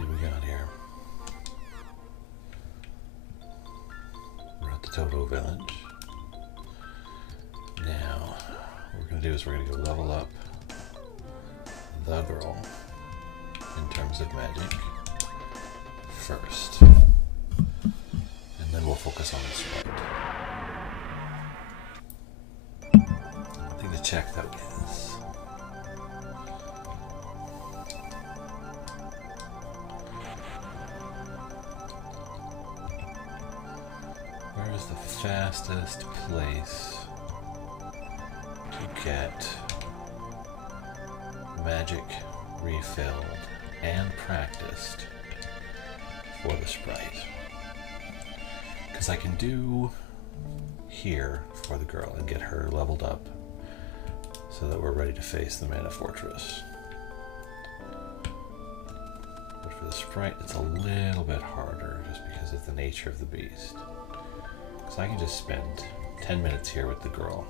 see what we got here. We're at the Toto village. Now, what we're going to do is we're going to go level up the girl in terms of magic first. And then we'll focus on the sprite. Something to check though is where is the fastest place to get magic refilled and practiced for the sprite? Because I can do here for the girl and get her leveled up so that we're ready to face the Mana Fortress. But for the sprite, it's a little bit harder just because of the nature of the beast. So I can just spend 10 minutes here with the girl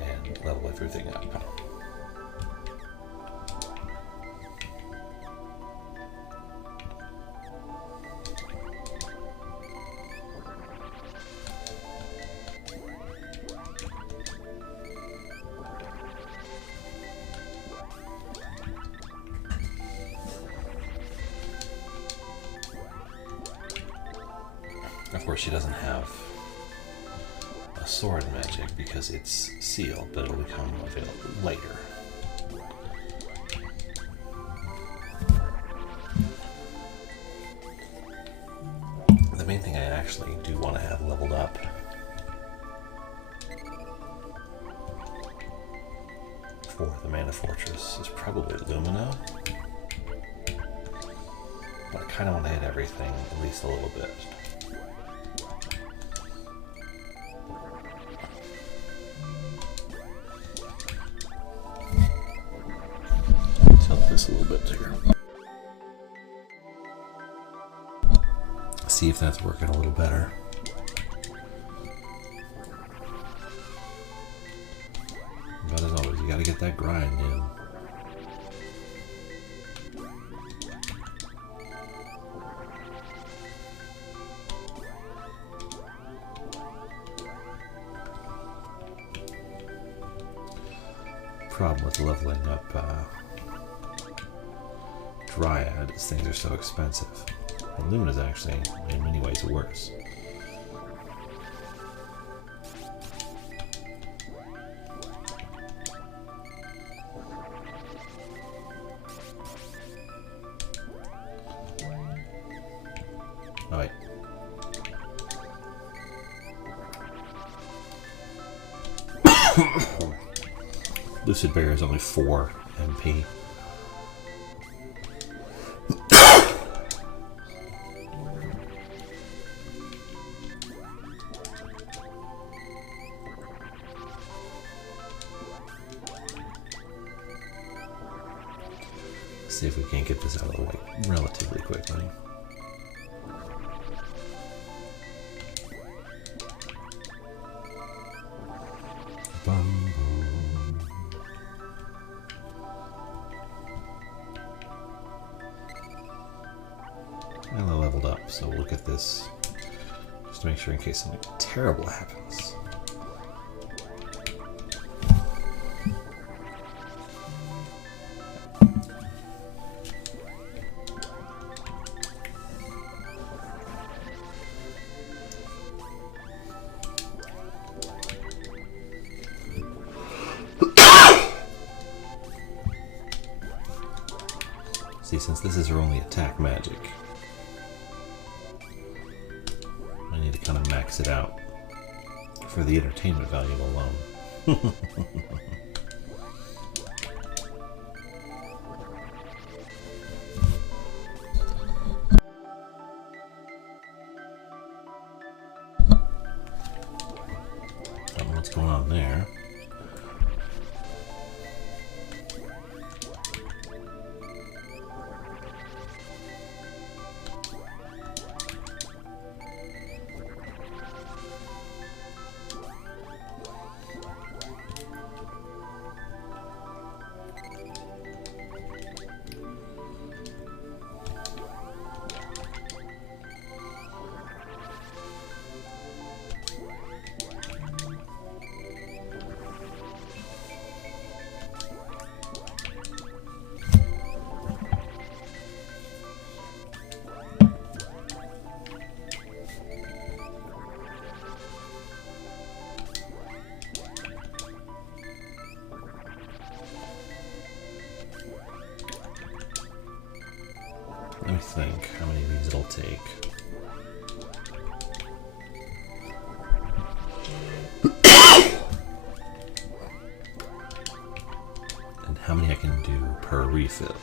and level everything up. Of course, she doesn't have a sword magic because it's sealed, but it'll become available later. The main thing I actually do want to have leveled up for the Mana Fortress is probably Lumina. But I kind of want to hit everything at least a little bit. A little bit bigger. See if that's working a little better. But as always, you gotta get that grind in. Problem with leveling up Dryad is things are so expensive. And Lumina's actually, in many ways, worse. Oh, wait. Lucid Bear is only 4 MP. See if we can't get this out of the way relatively quickly. Bum, boom. And I leveled up, so we'll look at this just to make sure in case something terrible happens. See, since this is her only attack magic, I need to kind of max it out for the entertainment value alone. Don't know what's going on there. Let me think how many of these it'll take. And how many I can do per refill.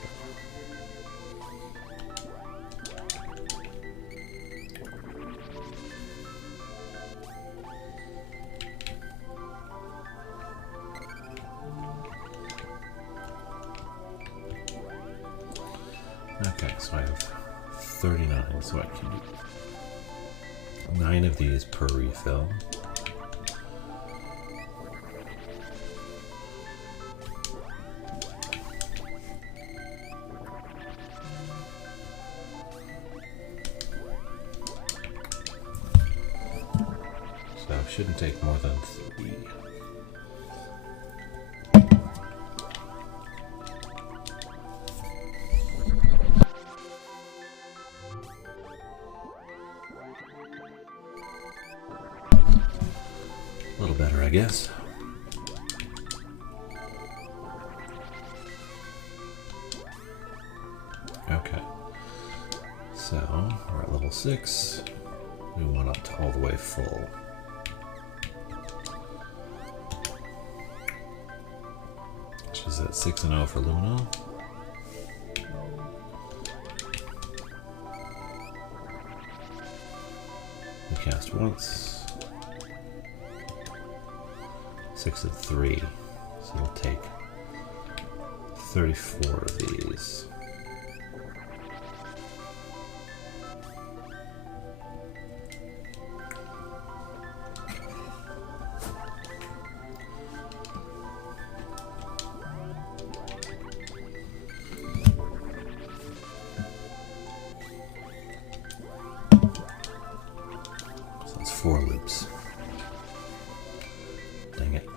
Okay, so I have 39, so I can do 9 of these per refill. So it shouldn't take more than 3. A little better, I guess. Okay, so we're at level 6. We want up to all the way full. Which is at 6 and 0 for Luna. We cast once. 6 and 3, so we'll take 34 of these. So that's 4 loops. Dang it.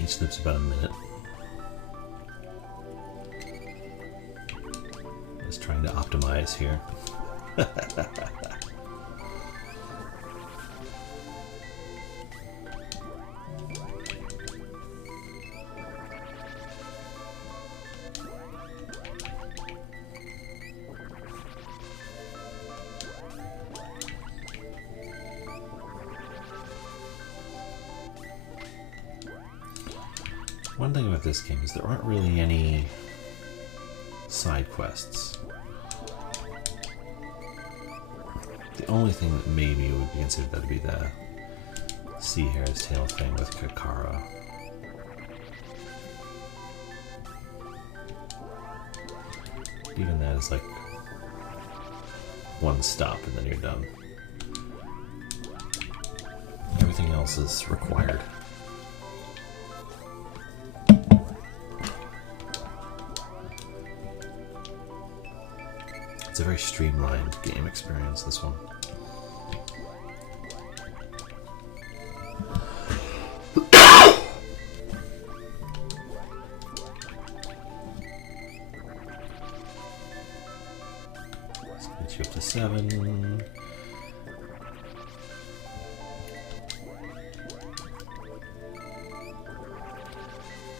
Each loop's about a minute. Just trying to optimize here. One thing about this game is there aren't really any side quests. The only thing that maybe would be considered that would be the Sea Hare's Tail thing with Kakara. Even that is like one stop and then you're done. Everything else is required. It's a very streamlined game experience, this one. Let's get you up to 7.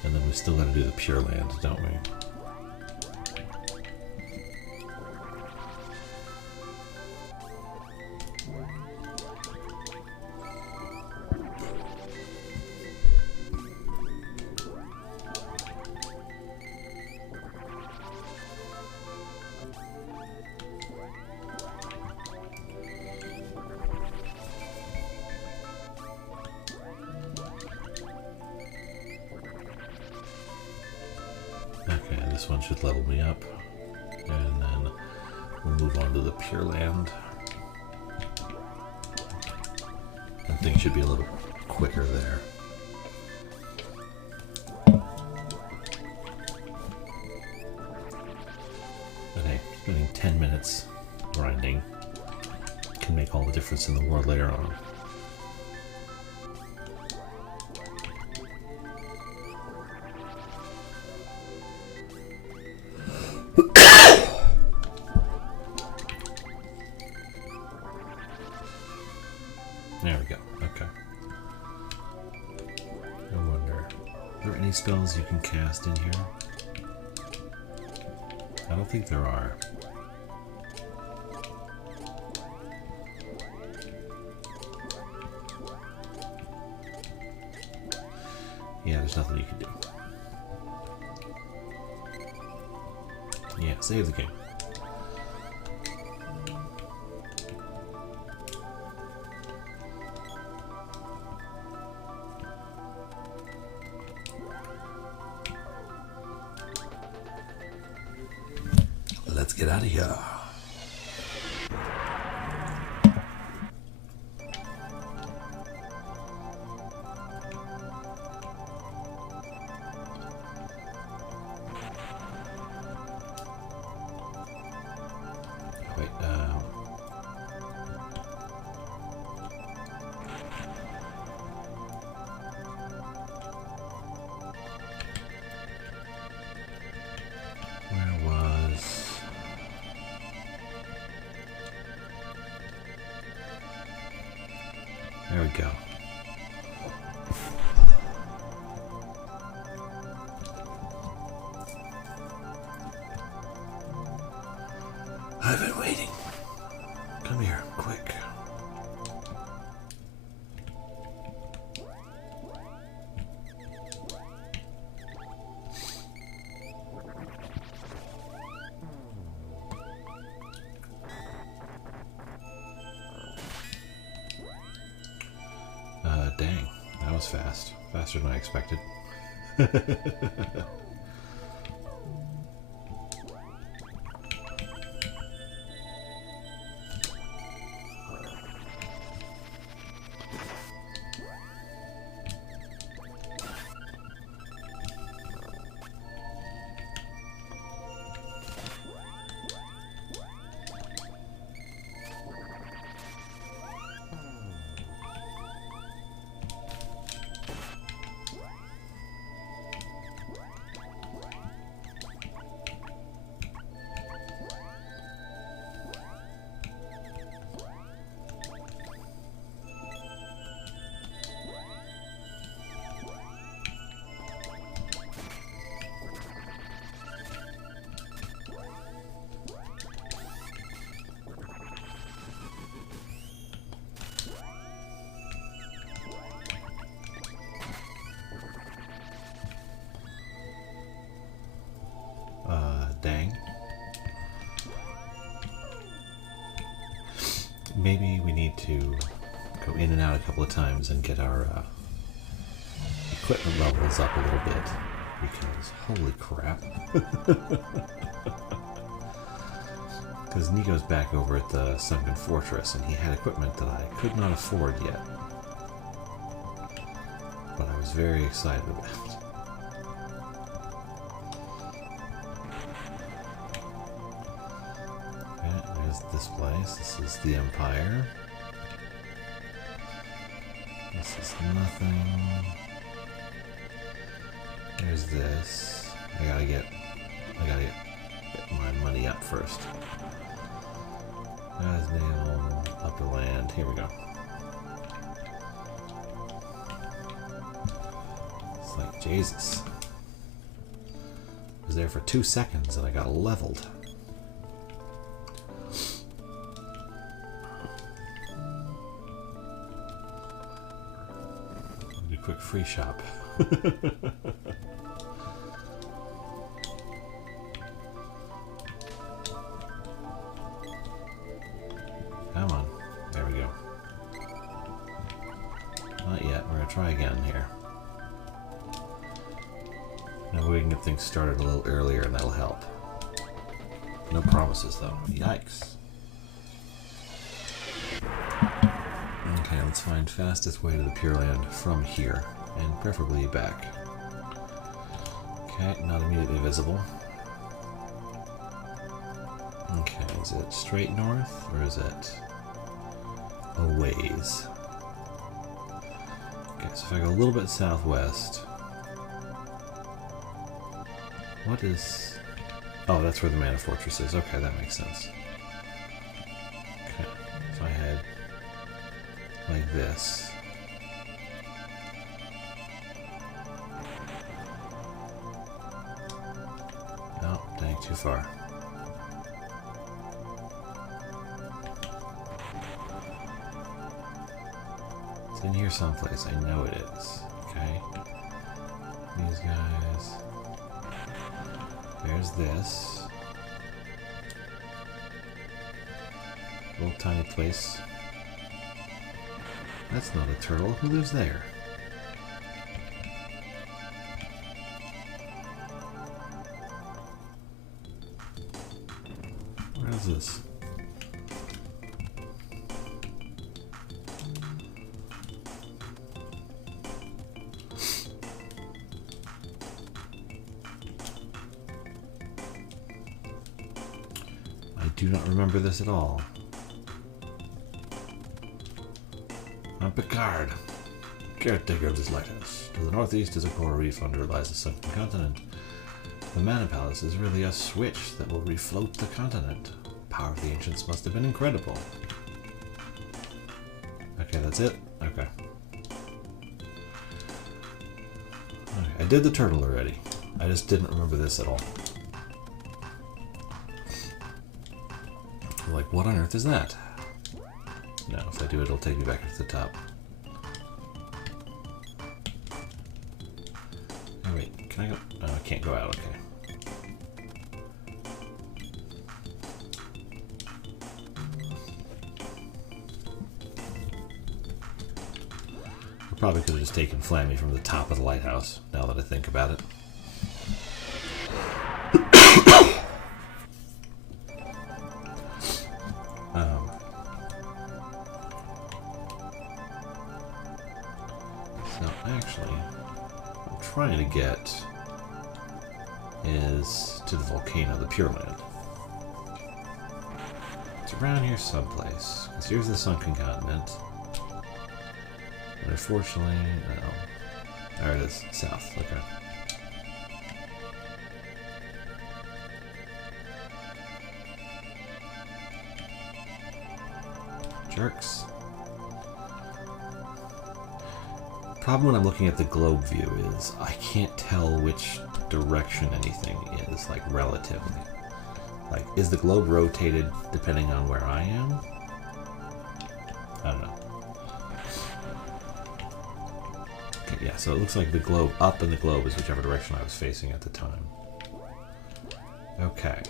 And then we still got to do the Pure Land, don't we? Okay, this one should level me up, and then we'll move on to the Pure Land. And things should be a little quicker there. 10 minutes grinding can make all the difference in the world later on. There we go. Okay. I wonder, are there any spells you can cast in here? I don't think there are. Yeah, there's nothing you can do. Yeah, save the game. Let's get out of here. Wait, where was... There we go. I've been waiting. Come here, quick. Dang, that was fast. Faster than I expected. Dang. Maybe we need to go in and out a couple of times and get our equipment levels up a little bit, because holy crap. Because Nico's back over at the Sunken Fortress and he had equipment that I could not afford yet, but I was very excited about. This place. This is the Empire. This is nothing. There's this. I gotta get my money up first. Asnail, Upper Land. Here we go. It's like Jesus. I was there for 2 seconds and I got leveled. Quick free shop. Come on. There we go. Not yet. We're going to try again here. Now we can get things started a little earlier and that'll help. No promises though. Yikes. Okay, let's find fastest way to the Pure Land from here, and preferably back. Okay, not immediately visible. Okay, is it straight north or is it a ways? Okay, so if I go a little bit southwest, what is... Oh, that's where the Mana Fortress is. Okay, that makes sense. Okay, if I head like this. No, dang, too far. It's in here someplace. I know it is. Okay. These guys. There's this. Little tiny place. That's not a turtle. Who lives there? Where is this? I do not remember this at all. I'm Picard, caretaker of this lighthouse. To the northeast is a coral reef under lies a sunken continent. The Mana Palace is really a switch that will refloat the continent. The power of the ancients must have been incredible. Okay, that's it? Okay. I did the turtle already. I just didn't remember this at all. Like, what on earth is that? No, if I do it, it'll take me back up to the top. Oh wait, can I go? Oh, I can't go out, okay. I probably could have just taken Flammy from the top of the lighthouse, now that I think about it. Trying to get is to the volcano, the Pure Land. It's around here someplace. Because here's the sunken continent. But unfortunately, no. There it is, south. Okay. Jerks. Problem when I'm looking at the globe view is I can't tell which direction anything is, like, relatively. Like, is the globe rotated depending on where I am? I don't know. Okay, yeah, so it looks like the globe up and the globe is whichever direction I was facing at the time. Okay.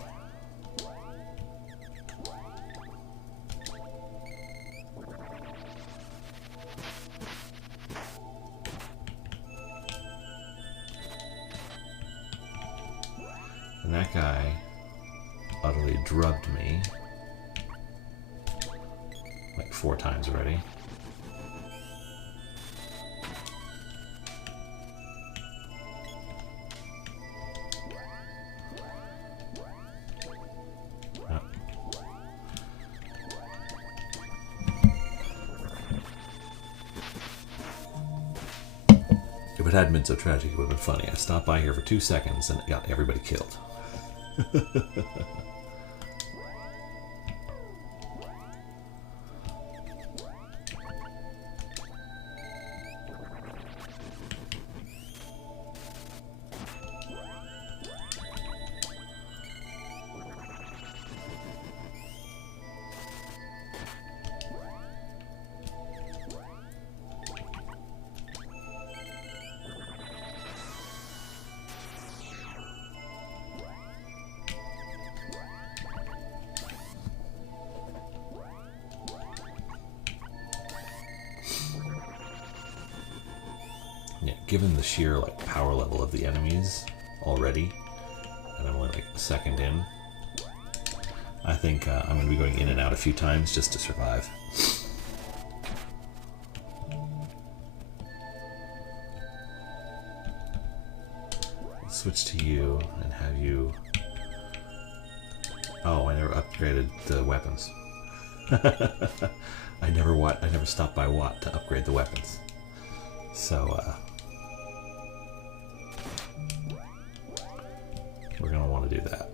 And that guy utterly drubbed me like 4 times already. If it hadn't been so tragic, it would have been funny. I stopped by here for 2 seconds and it got everybody killed. Yeah, given the sheer like power level of the enemies already, and I'm only like a second in, I think I'm going to be going in and out a few times just to survive. Let's switch to you and have you Oh, I never upgraded the weapons. I never stopped by Watt to upgrade the weapons. So, we're going to want to do that.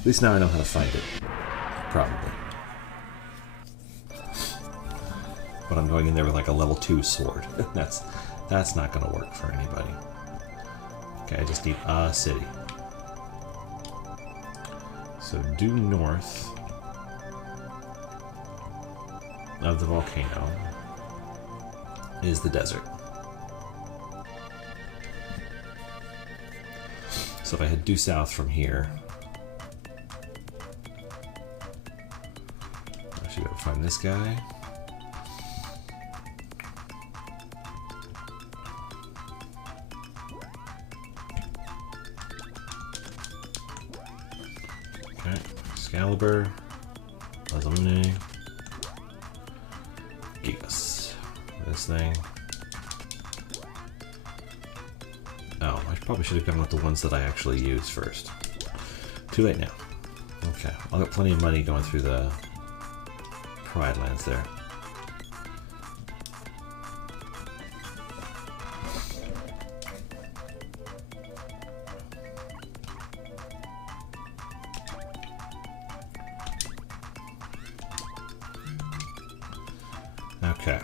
At least now I know how to find it. Probably. But I'm going in there with like a level 2 sword. That's not going to work for anybody. Okay, I just need a city. So due north of the volcano is the desert. So if I head due south from here, I should be able to find this guy. Okay, Excalibur, Lazamune, Gigas. This thing. Oh, I probably should have gone with the ones that I actually use first. Too late now. Okay, I'll get plenty of money going through the Pride Lands there. Okay.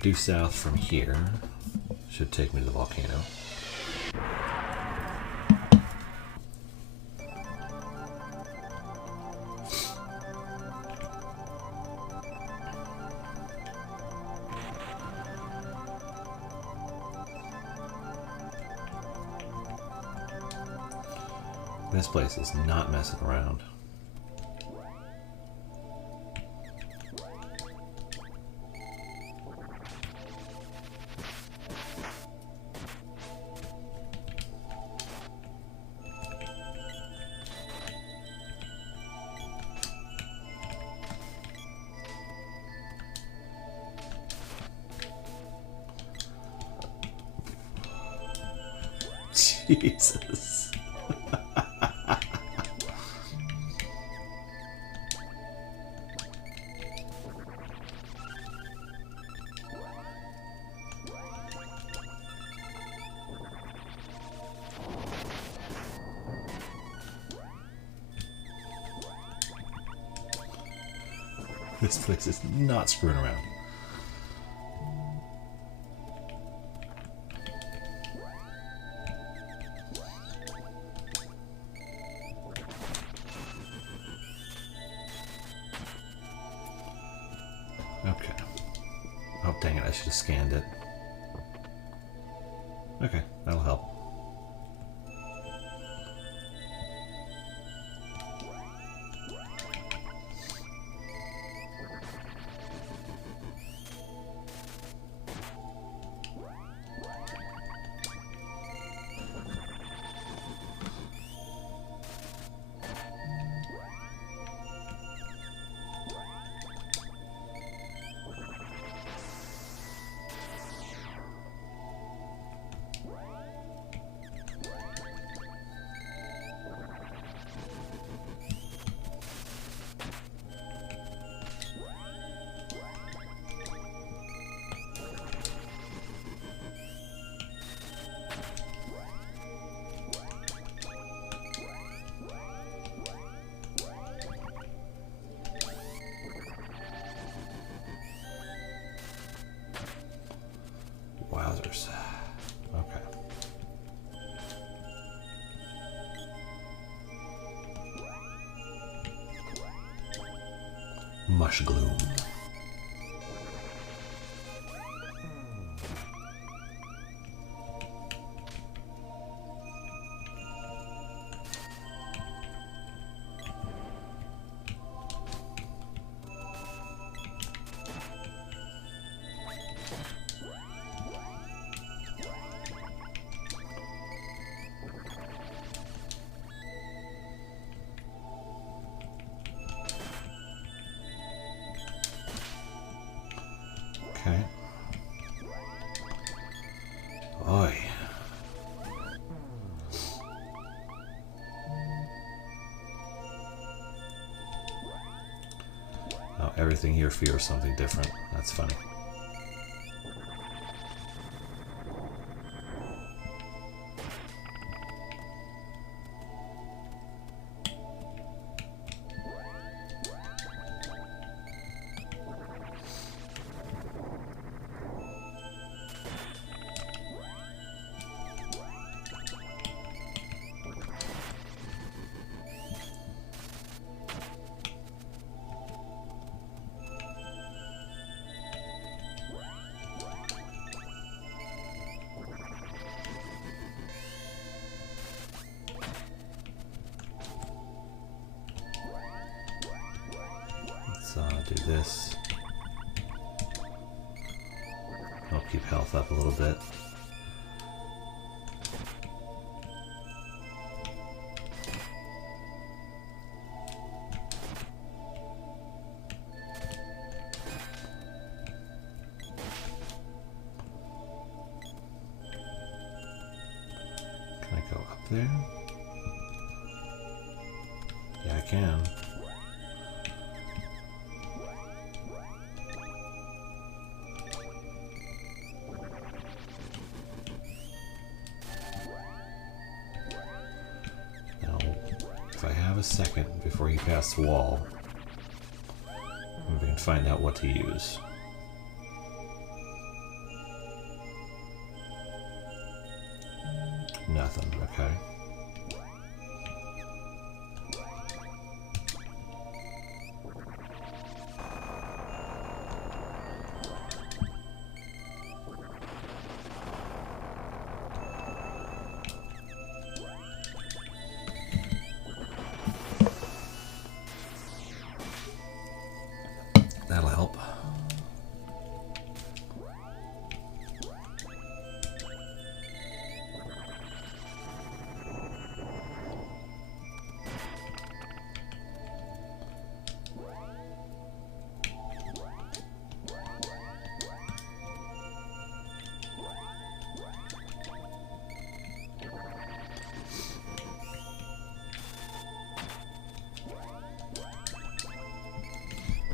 Due south from here should take me to the volcano. This place is not messing around. Jesus. This place is not screwing around. Okay. Oh, dang it, I should have scanned it. Okay, that'll help. Wowzers. Okay. Mush gloom. Okay. everything here feels something different. That's funny. Do this. I'll keep health up a little bit. Can I go up there? Yeah, I can. A second before you pass the wall, and we can find out what to use. Nothing, okay. That'll help.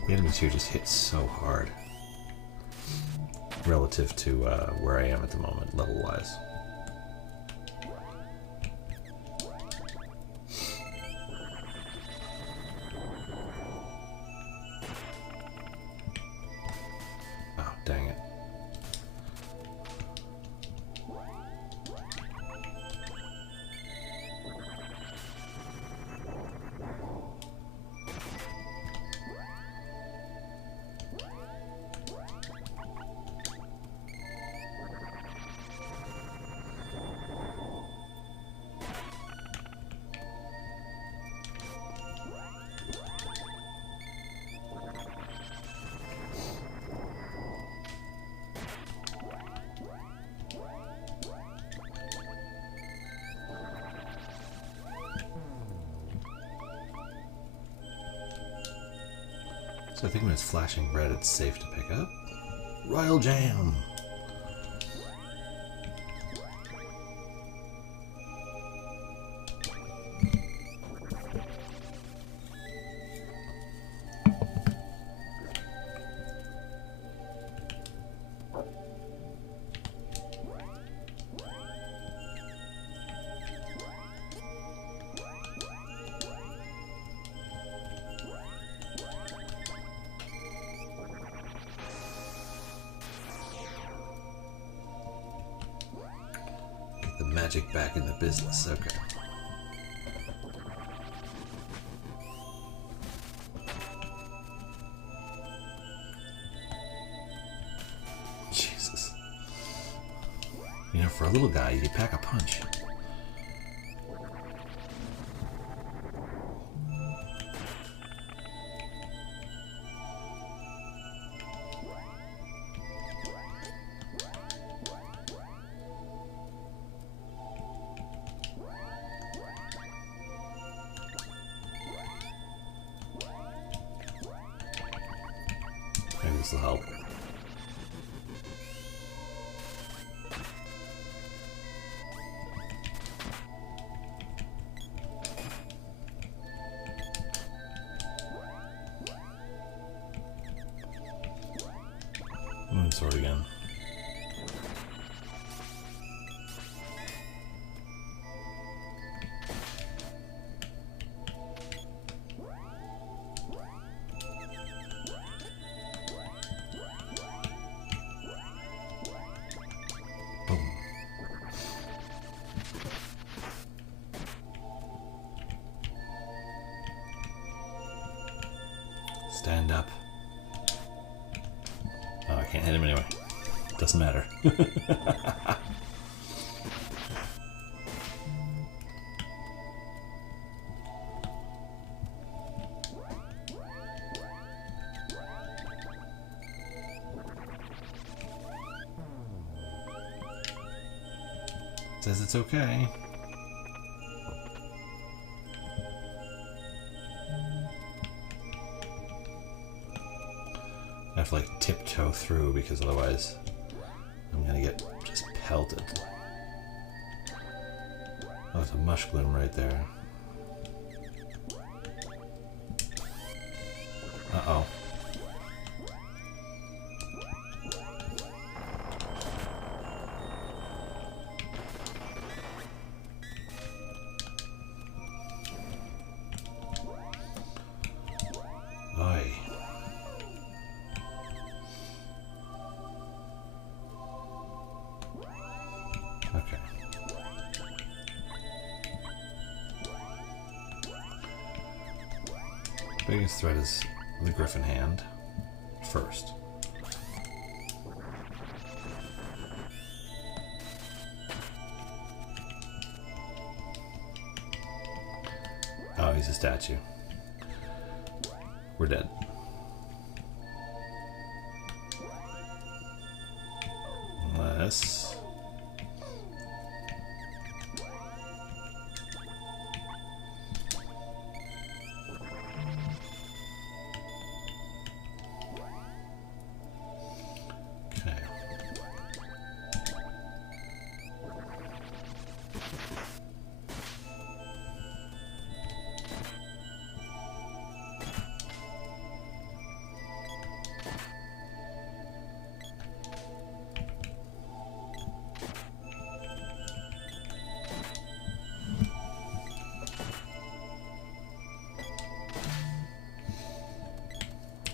The enemies here just hit so hard relative to where I am at the moment, level-wise. Oh, dang it. So I think when it's flashing red, it's safe to pick up. Royal Jam! The magic back in the business, okay. Jesus. You know, for a little guy, you pack a punch. Maybe this will help. Moonsword again. Boom. Stand up. Oh, I can't hit him anyway. Doesn't matter. Says it's okay. I have to like tiptoe through because otherwise I'm gonna get just pelted. Oh, it's a mush gloom right there. Uh-oh. Oi. Okay. Biggest threat is the Griffin Hand first. Oh, he's a statue. We're dead. Unless... Okay.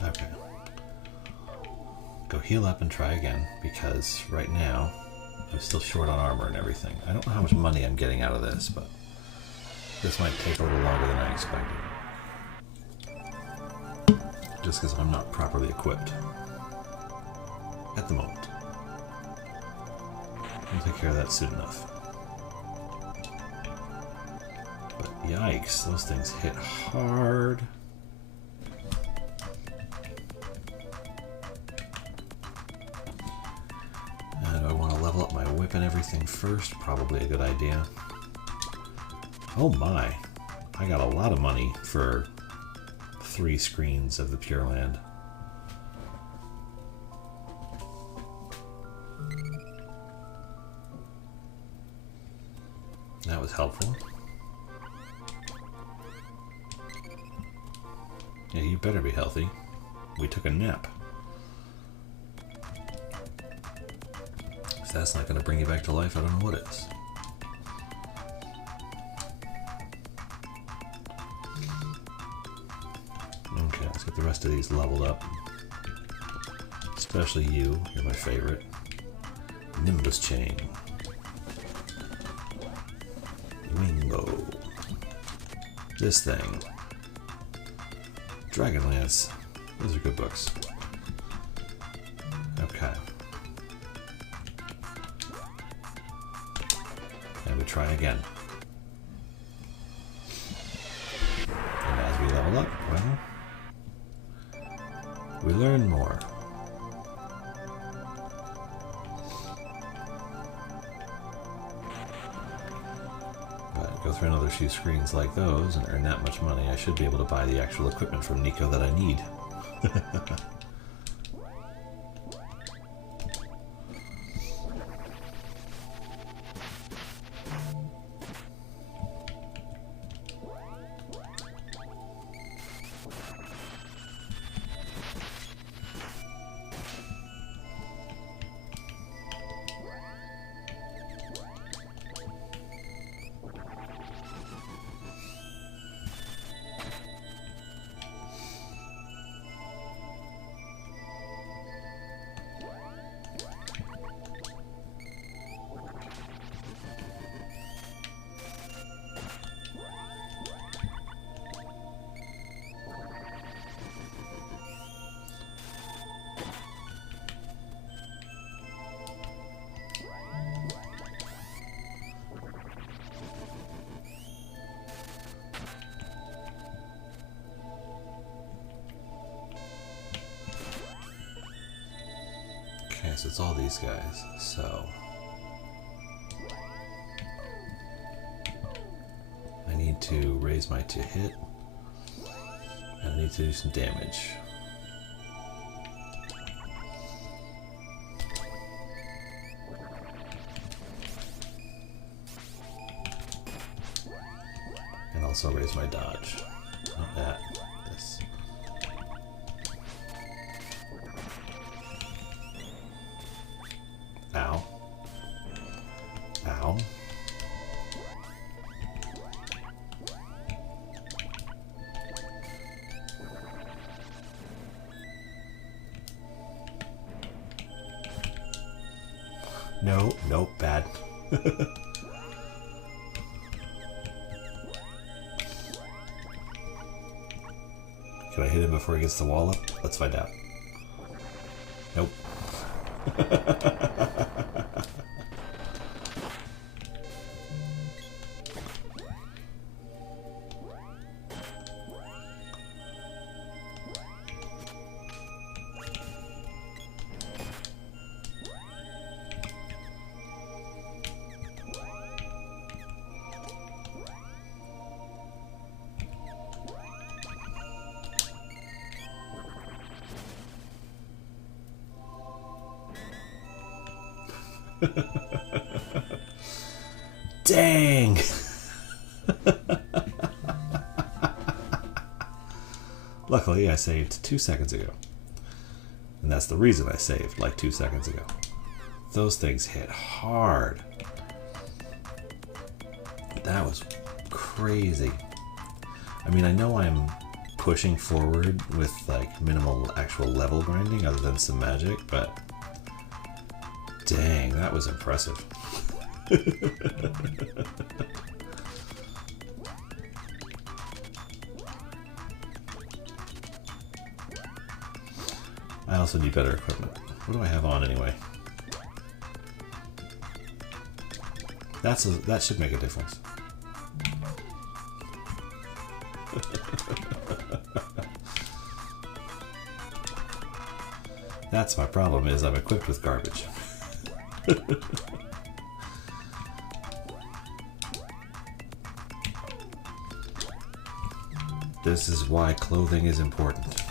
Okay. Go heal up and try again, because right now I'm still short on armor and everything. I don't know how much money I'm getting out of this, but this might take a little longer than I expected. Just because I'm not properly equipped at the moment. We'll take care of that soon enough. But yikes, those things hit hard. Do I want to level up my whip and everything first? Probably a good idea. Oh my, I got a lot of money for 3 screens of the Pure Land. That was helpful. Yeah, you better be healthy. We took a nap. If that's not going to bring you back to life, I don't know what is. Okay, let's get the rest of these leveled up. Especially you, you're my favorite. Nimbus Chain. Wingo. This thing. Dragonlance. Those are good books. Okay. And we try again. And as we level up, well, we learn more. But go through another few screens like those and earn that much money, I should be able to buy the actual equipment from Nico that I need. Okay, so it's all these guys. So I need to raise my to hit. I need to do some damage. And also raise my dodge. Not that. This. Ow. Ow. No, nope, bad. Can I hit him before he gets the wall up? Let's find out. Nope. Dang! Luckily, I saved 2 seconds ago. And that's the reason I saved like 2 seconds ago. Those things hit hard. That was crazy. I mean, I know I'm pushing forward with like minimal actual level grinding other than some magic, but dang, that was impressive. I also need better equipment. What do I have on anyway? That should make a difference. That's my problem, is I'm equipped with garbage. This is why clothing is important.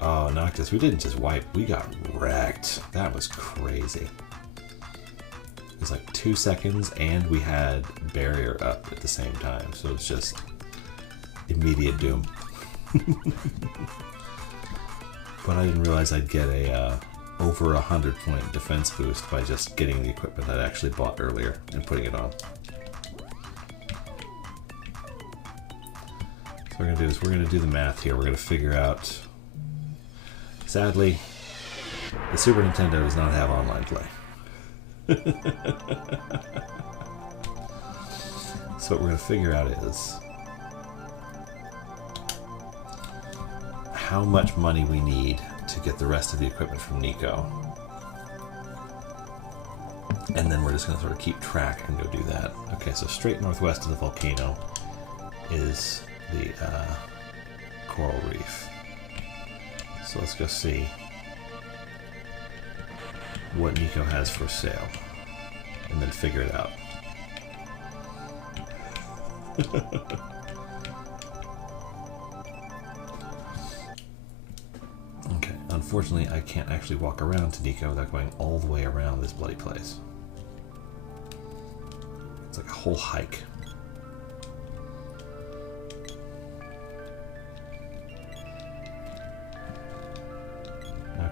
Oh, Noctis, we didn't just wipe, we got wrecked. That was crazy. It was like 2 seconds and we had barrier up at the same time, so it's just immediate doom. But I didn't realize I'd get a over 100-point defense boost by just getting the equipment I'd actually bought earlier and putting it on. So what we're going to do is we're going to do the math here. We're going to figure out... Sadly, the Super Nintendo does not have online play. So what we're going to figure out is how much money we need to get the rest of the equipment from Nico. And then we're just going to sort of keep track and go do that. Okay, so straight northwest of the volcano is the coral reef. So let's go see what Nico has for sale and then figure it out. Okay, unfortunately I can't actually walk around to Nico without going all the way around this bloody place. It's like a whole hike.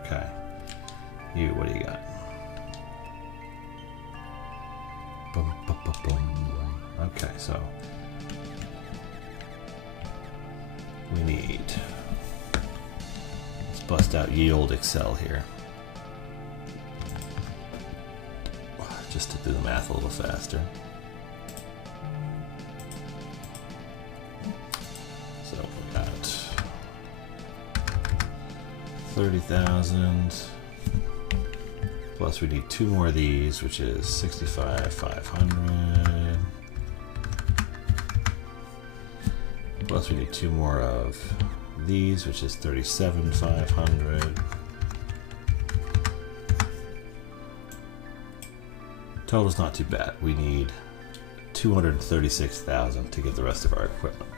Okay. You, what do you got? Boom, boom, boom, boom. Okay, so we need... Let's bust out ye old Excel here. Just to do the math a little faster. So we got 30,000. Plus we need 2 more of these, which is 65,500. Plus we need 2 more of these, which is 37,500. Total's not too bad. We need 236,000 to get the rest of our equipment.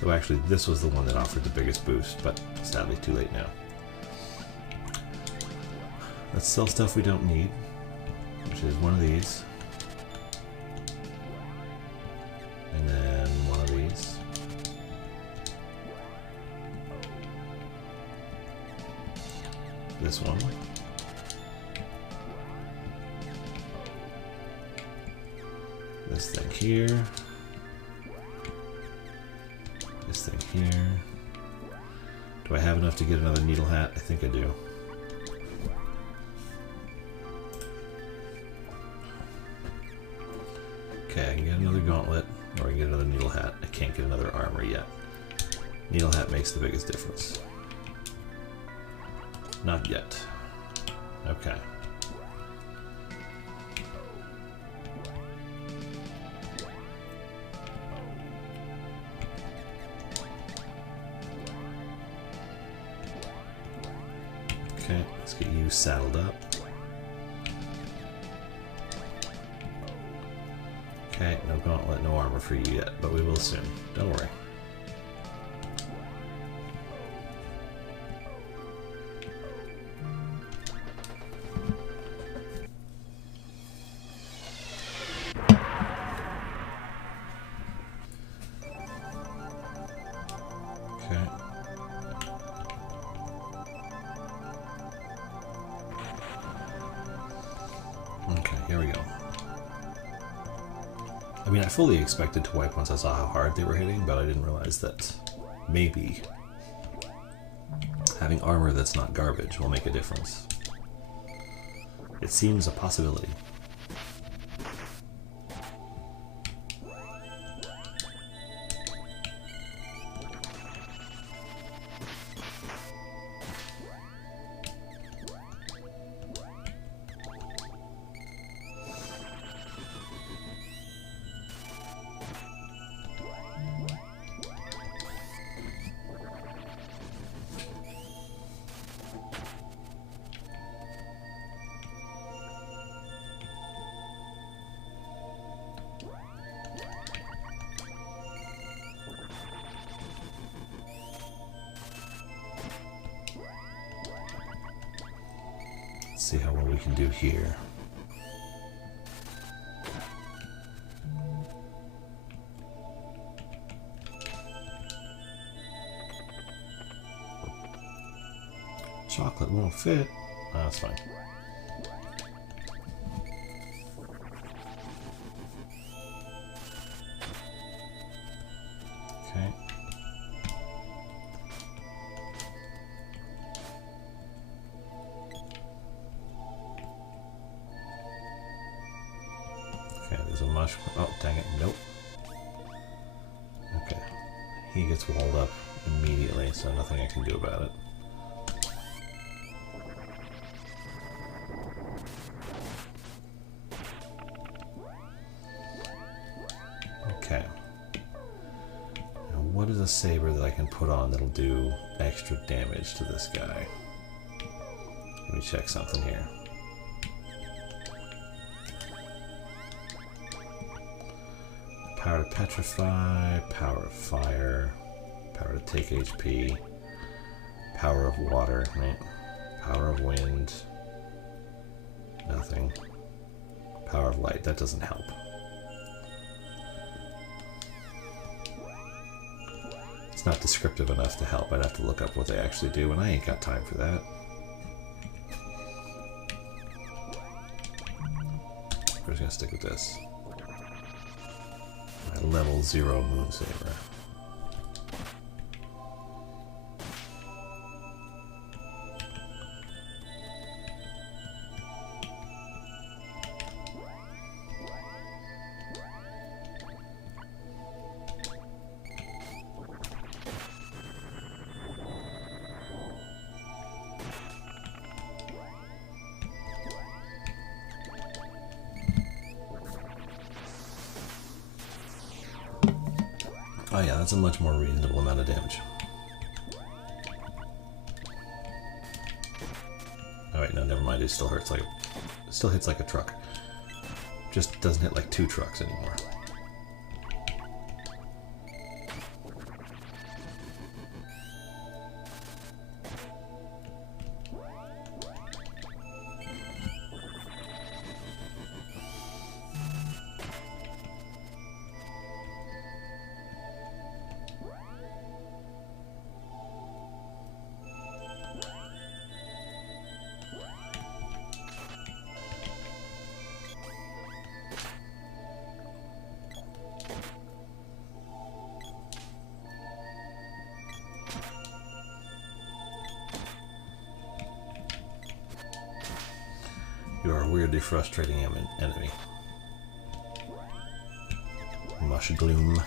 Though actually this was the one that offered the biggest boost, but sadly too late now. Let's sell stuff we don't need, which is one of these. And then one of these. This one. This thing here. This thing here. Do I have enough to get another needle hat? I think I do. Okay, I can get another gauntlet, or I can get another needle hat. I can't get another armor yet. Needle hat makes the biggest difference. Not yet. Okay. Okay, let's get you saddled up. Okay, no gauntlet, no armor for you yet, but we will soon. Don't worry. Okay, here we go. I mean, I fully expected to wipe once I saw how hard they were hitting, but I didn't realize that maybe having armor that's not garbage will make a difference. It seems a possibility. See how well we can do here. Chocolate won't fit. Oh, that's fine. Okay. Okay, there's a mushroom. Oh, dang it. Nope. Okay. He gets walled up immediately, so nothing I can do about it. Okay. Now, what is a saber that I can put on that'll do extra damage to this guy? Let me check something here. Power to petrify, power of fire, power to take HP, power of water, right? Power of wind, nothing. Power of light, that doesn't help. It's not descriptive enough to help. I'd have to look up what they actually do, and I ain't got time for that. We're just gonna stick with this. My level 0 moon saber. Oh yeah, that's a much more reasonable amount of damage. Oh wait, no, never mind. It still hurts like it still hits like a truck. Just doesn't hit like 2 trucks anymore. You are a weirdly frustrating enemy. Mush gloom.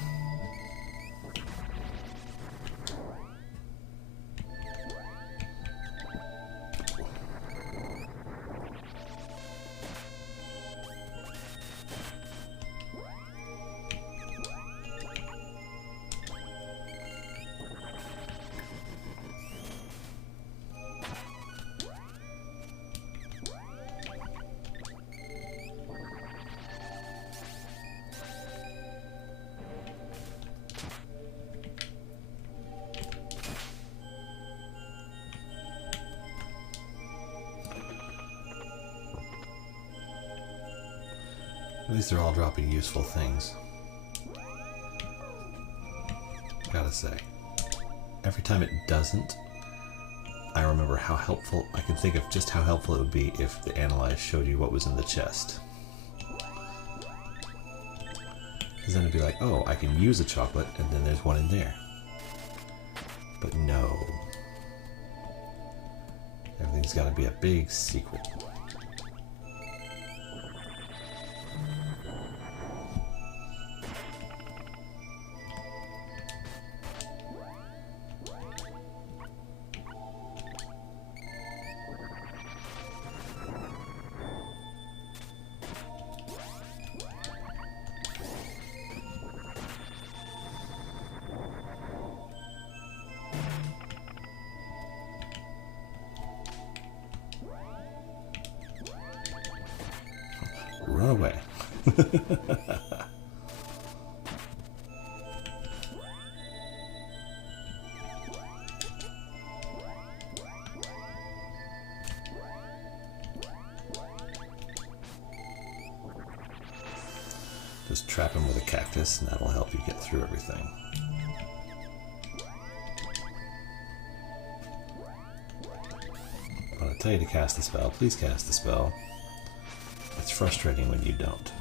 At least they're all dropping useful things. Gotta say, every time it doesn't, I remember how helpful, I can think of just how helpful it would be if the Analyze showed you what was in the chest. Because then it'd be like, oh, I can use a chocolate, and then there's one in there. But no. Everything's gotta be a big secret. Run away. Just trap him with a cactus and that'll help you get through everything. When I tell you to cast the spell, please cast the spell. It's frustrating when you don't.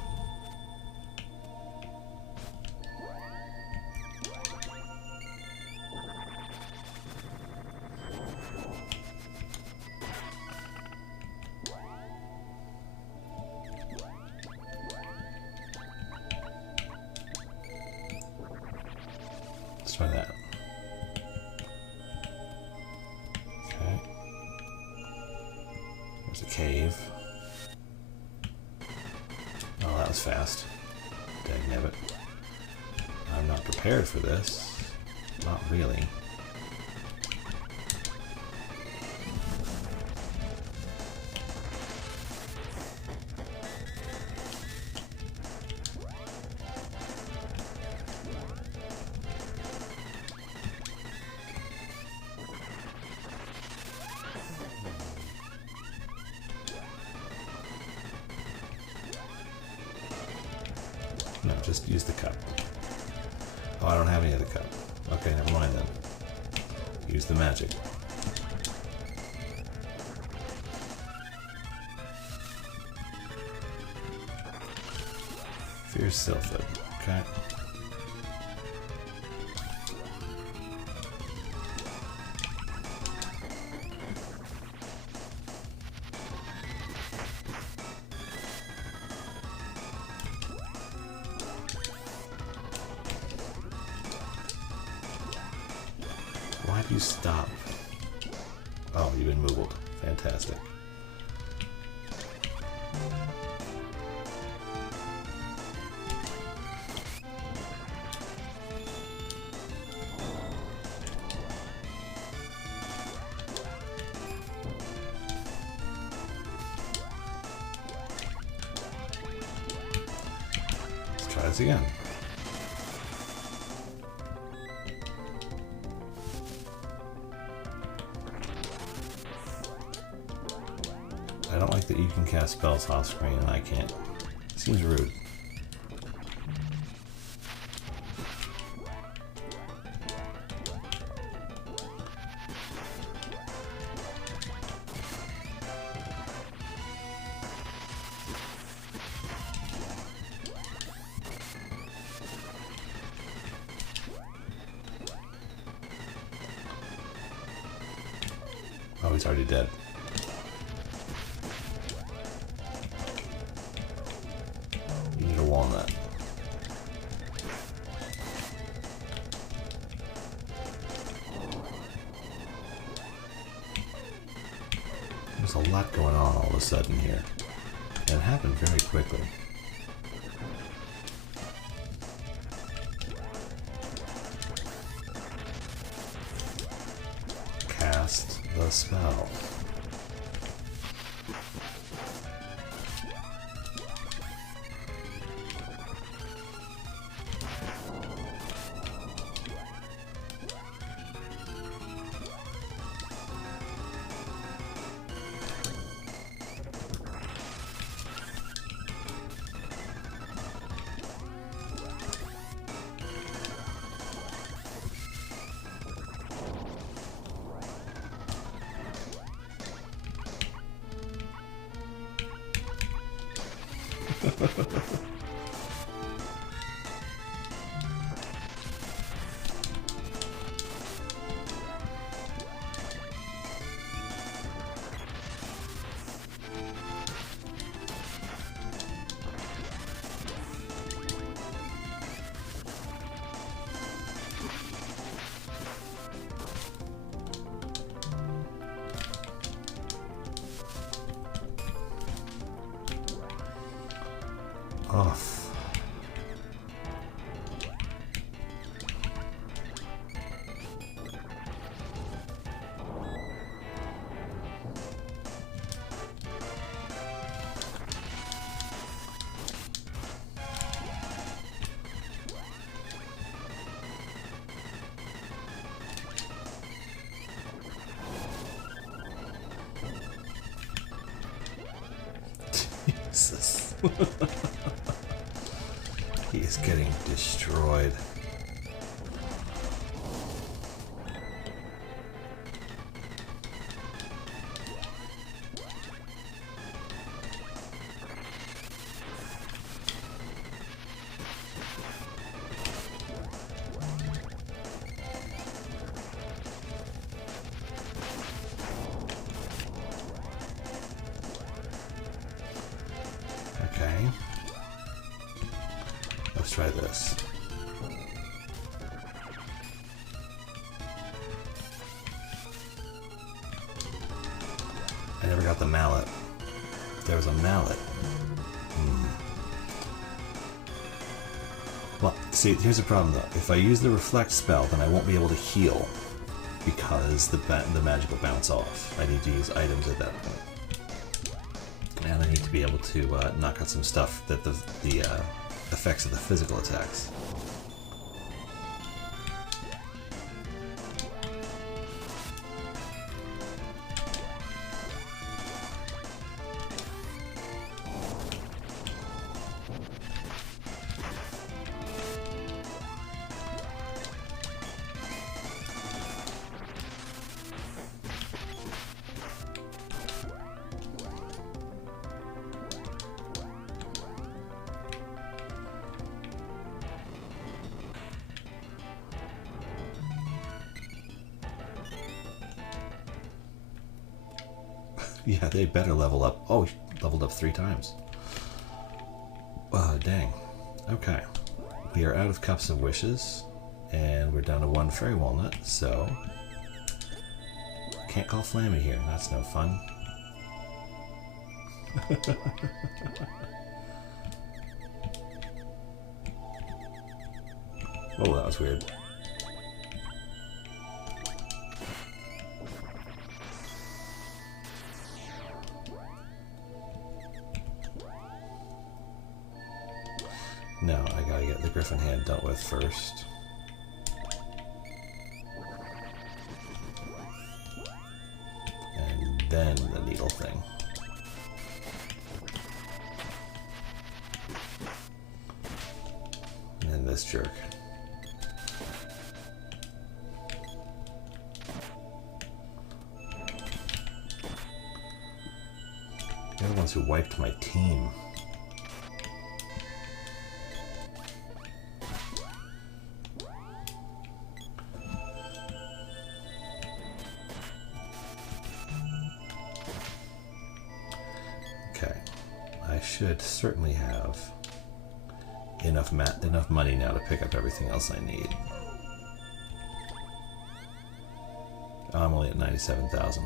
Let's try that. Okay. There's a cave. Oh, that was fast. Dagnabbit. I'm not prepared for this. Not really. No, just use the cup. Oh, I don't have any of the cup. Okay, never mind then. Use the magic. Fierce Sylphid. Okay. Why do you stop? Oh, you've been moogled. Fantastic. try this again. I don't like that you can cast spells off screen and I can't. Seems rude. Oh, he's already dead. You need a walnut. There's a lot going on all of a sudden here. And it happened very quickly. Cast the spell. Off. Jesus. He is getting destroyed. Okay. Let's try this. I never got the mallet. There was a mallet. Well, see, here's the problem though. If I use the reflect spell, then I won't be able to heal because the magic will bounce off. I need to use items at that point. And I need to be able to knock out some stuff that the effects of the physical attacks. Yeah, they better level up. Oh, leveled up 3 times. Dang. Okay. We are out of cups of wishes, and we're down to 1 fairy walnut, so can't call Flammy here. That's no fun. Oh, that was weird. No, I gotta get the griffin hand dealt with first. And then the needle thing. And then this jerk. They're the ones who wiped my team. Okay, I should certainly have enough money now to pick up everything else I need. I'm only at 97,000.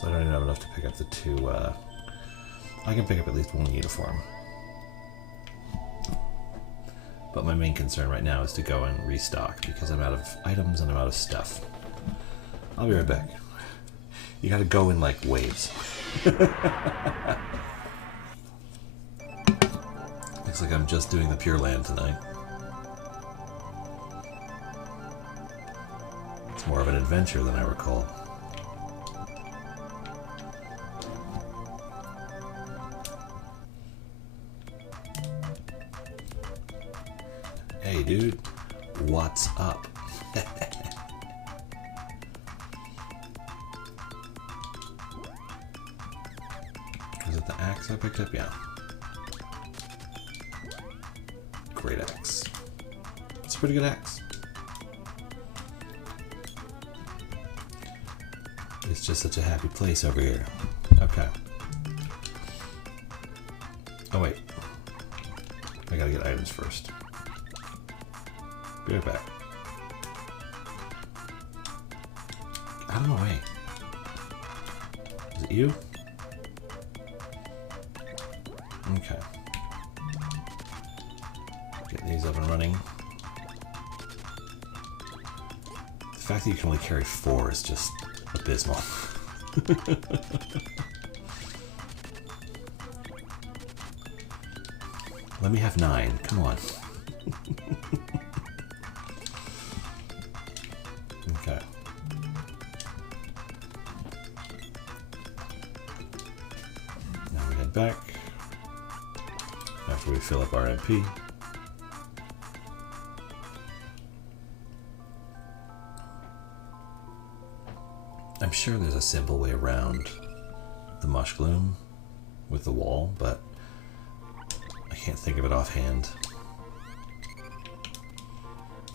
So I don't even have enough to pick up the two, I can pick up at least one uniform. But my main concern right now is to go and restock because I'm out of items and I'm out of stuff. I'll be right back. You gotta go in like waves. Looks like I'm just doing the Pure Land tonight. It's more of an adventure than I recall. Hey dude, what's up? Is it the axe I picked up? Yeah. Great axe. It's a pretty good axe. It's just such a happy place over here. Okay. Oh wait. I gotta get items first. Be right back. Out of my way. Is it you? Okay. Get these up and running. The fact that you can only carry 4 is just abysmal. Let me have 9. Come on. Okay. Now we head back after we fill up our MP. I'm sure there's a simple way around the mush gloom with the wall, but I can't think of it offhand.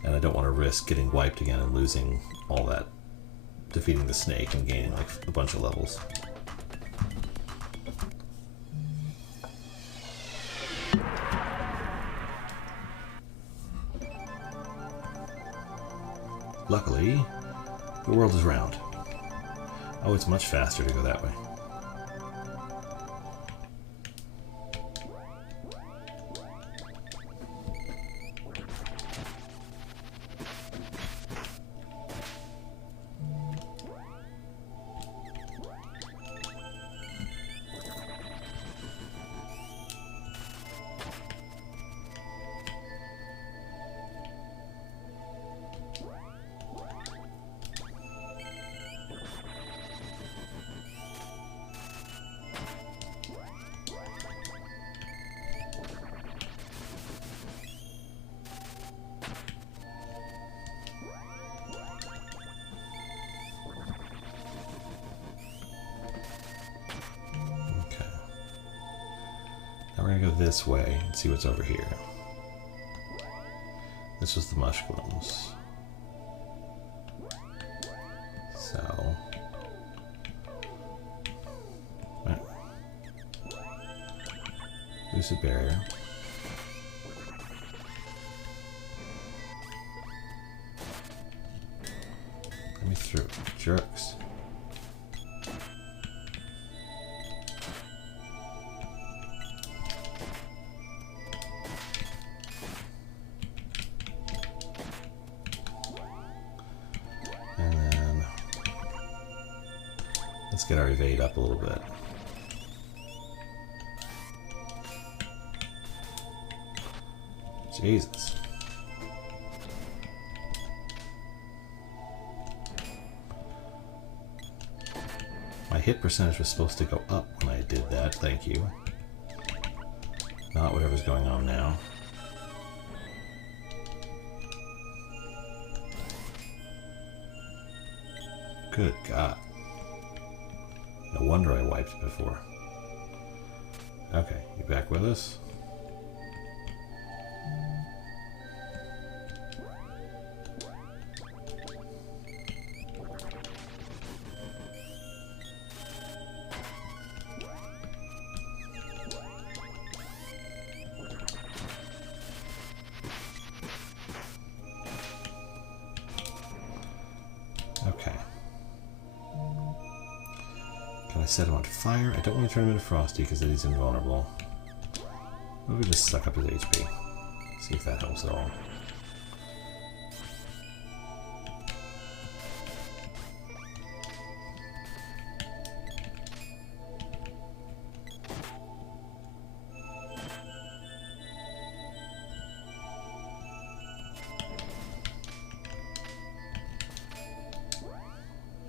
And I don't want to risk getting wiped again and losing all that, defeating the snake and gaining like a bunch of levels. Luckily, the world is round. Oh, it's much faster to go that way. We're gonna go this way and see what's over here. This was the mushrooms. So, right. There's a barrier. Let me through, jerks. Get our evade up a little bit. Jesus. My hit percentage was supposed to go up when I did that, thank you. Not whatever's going on now. Good God. No wonder I wiped it before. Okay, you back with us? Okay. Can I set him on fire? I don't want to turn him into Frosty because then he's invulnerable. Maybe just suck up his HP. See if that helps at all.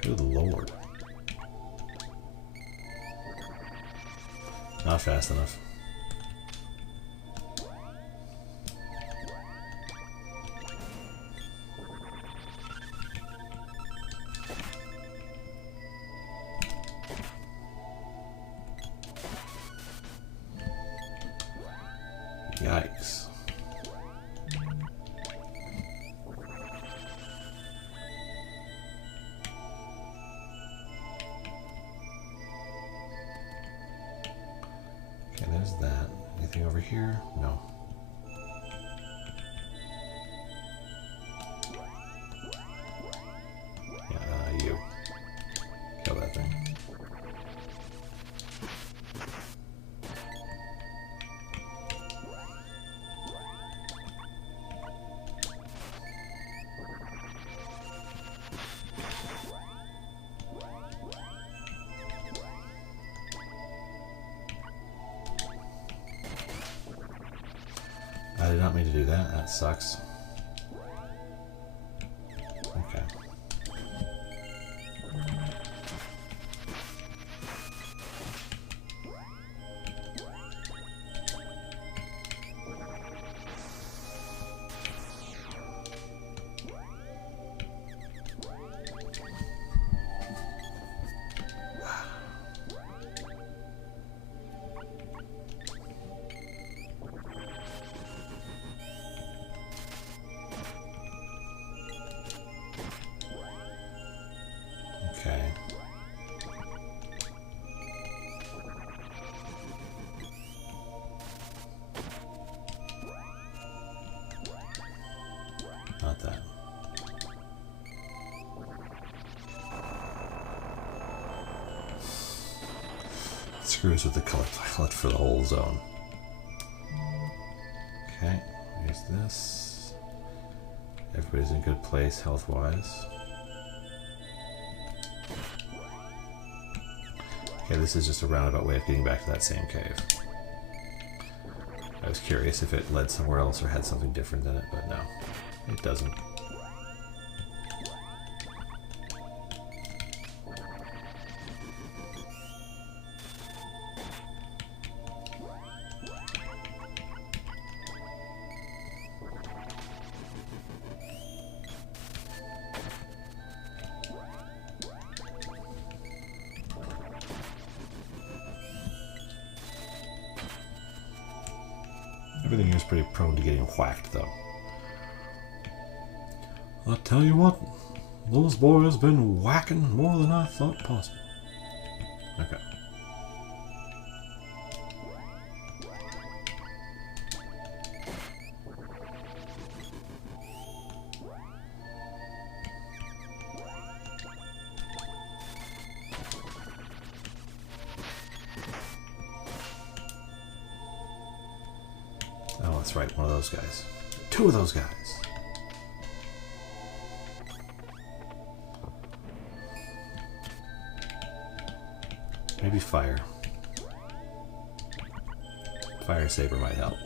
Good Lord. Not fast enough. Yikes. Okay, there's that. Anything over here? No. Yeah, you. Kill that thing. I did not mean to do that. That sucks. Okay. Okay. Not that. Screws with the color palette for the whole zone. Okay, here's this. Everybody's in a good place health-wise. Okay, this is just a roundabout way of getting back to that same cave. I was curious if it led somewhere else or had something different in it, but no, it doesn't. Everything here is pretty prone to getting whacked, though. I'll tell you what, those boys been whacking more than I thought possible. Okay. Oh, that's right, one of those guys. Two of those guys. Maybe fire. Fire saber might help.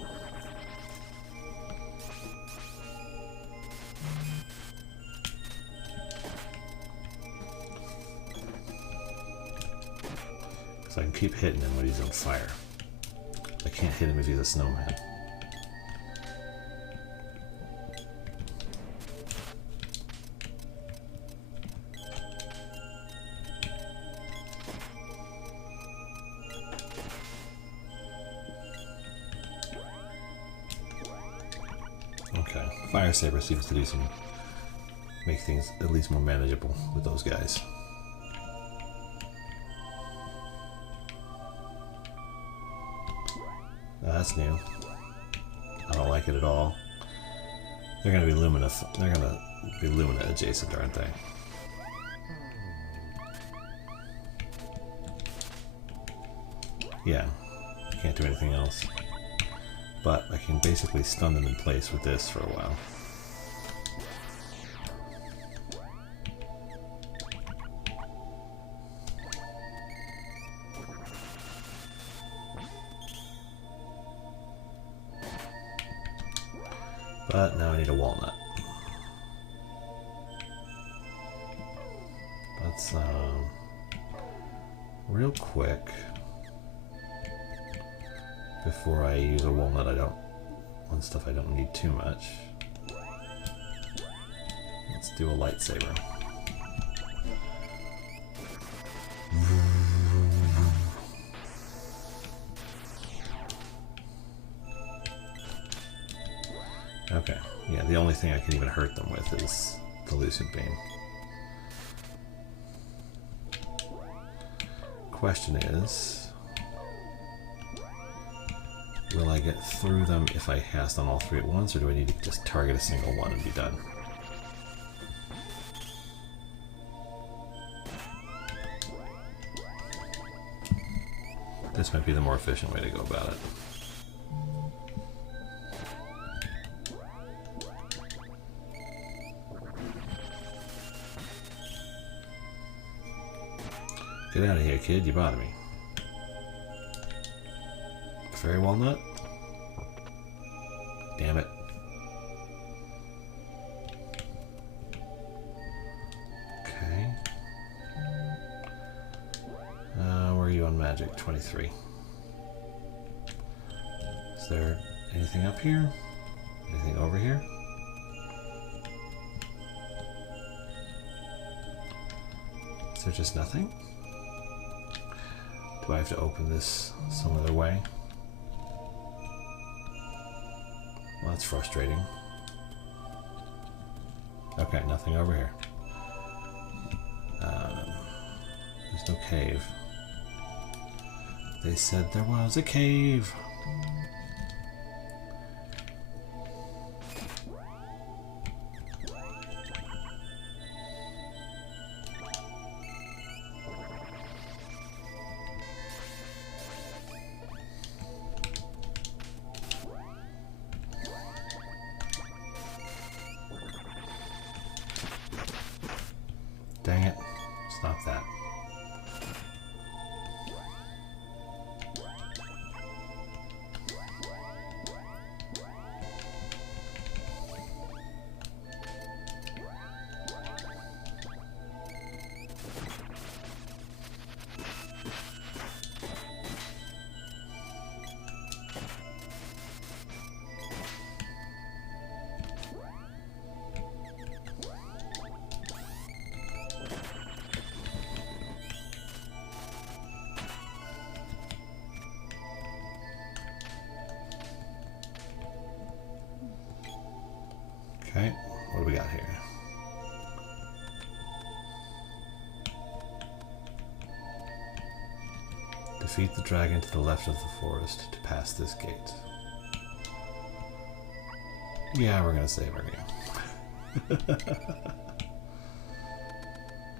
So I can keep hitting him when he's on fire. I can't hit him if he's a snowman. Okay, Fire Saber seems to do some, make things at least more manageable with those guys. That's new. I don't like it at all. They're gonna be Lumina. They're gonna be Lumina adjacent, aren't they? Yeah. Can't do anything else. But I can basically stun them in place with this for a while. But now I need a walnut. Let's, real quick, before I use a walnut, on stuff I don't need too much. Let's do a lightsaber. Okay, yeah, the only thing I can even hurt them with is the Lucid Beam. Question is, will I get through them if I cast on all three at once, or do I need to just target a single one and be done? This might be the more efficient way to go about it. Get out of here, kid, you bother me. Fairy walnut? Damn it. Okay. Where are you on magic? 23. Is there anything up here? Anything over here? Is there just nothing? Do I have to open this some other way? Well, that's frustrating. Okay, nothing over here. There's no cave. They said there was a cave. Dang it. Stop that. Okay, what do we got here? Defeat the dragon to the left of the forest to pass this gate. Yeah, we're gonna save our game.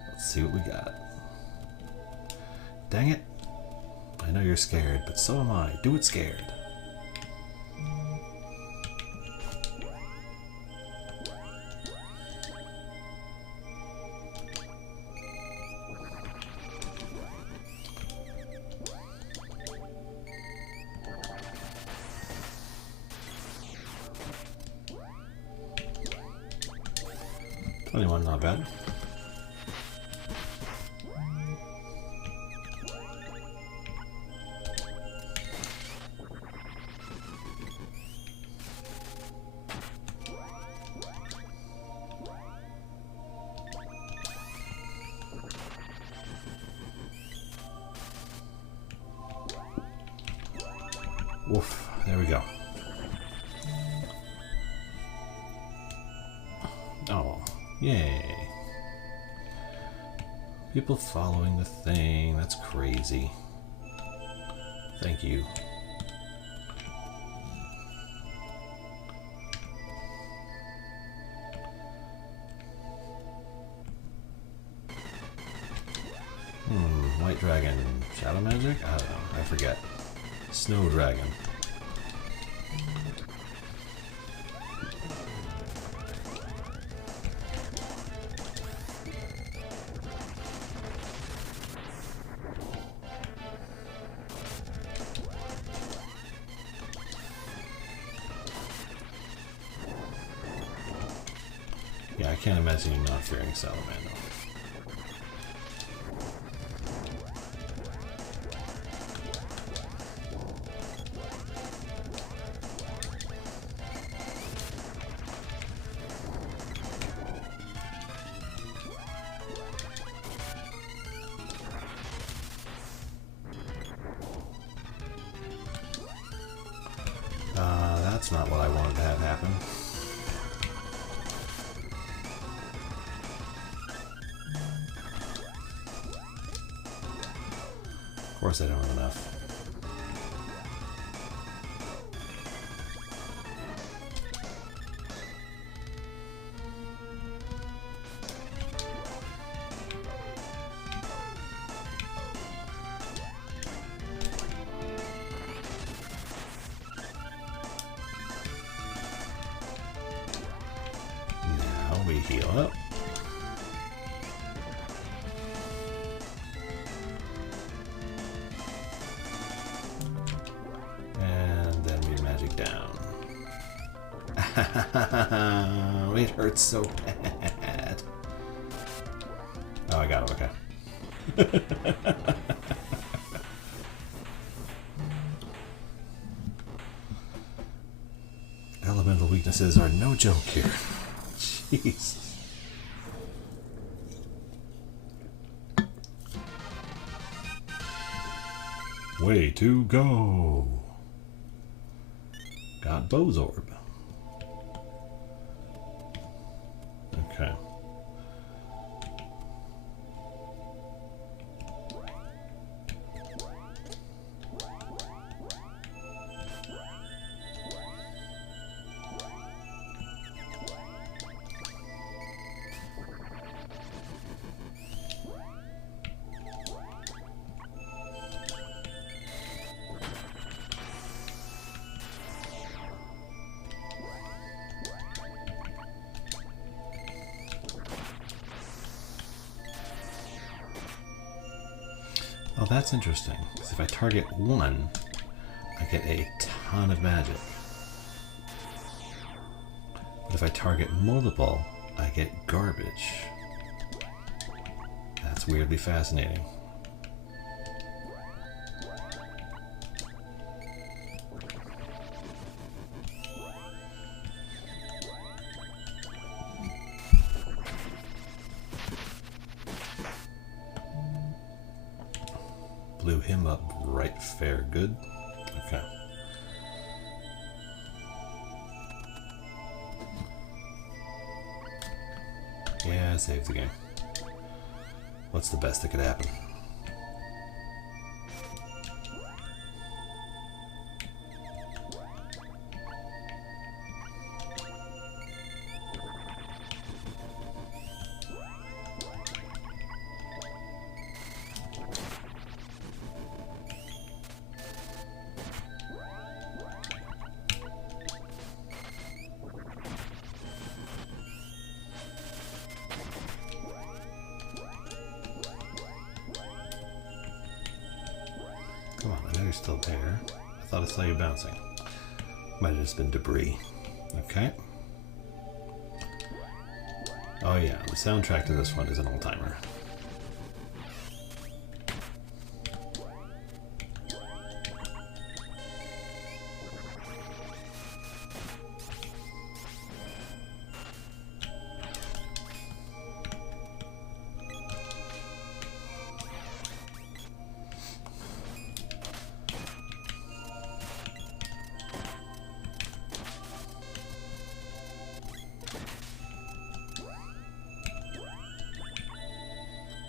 Let's see what we got. Dang it. I know you're scared, but so am I. Do it scared. 21, not bad. Oof, there we go. Oh, yay. People following the thing, that's crazy. Thank you. White dragon, shadow magic? I don't know, I forget. Snow dragon. Yeah, I can't imagine you not fearing salamander. That's not what I wanted to have happen. Of course I don't have enough. We heal up. And then we magic down. It hurts so bad. Oh, I got it, okay. Elemental weaknesses are no joke here. Jeez. Way to go. Got Bow's Orb. Okay. Oh, that's interesting. Because if I target one, I get a ton of magic. But if I target multiple, I get garbage. That's weirdly fascinating. Blew him up right fair good. Okay. Yeah, save the game. What's the best that could happen? Come on, I know you're still there. I thought I saw you bouncing. Might have just been debris. Okay. Oh yeah, the soundtrack to this one is an old-timer.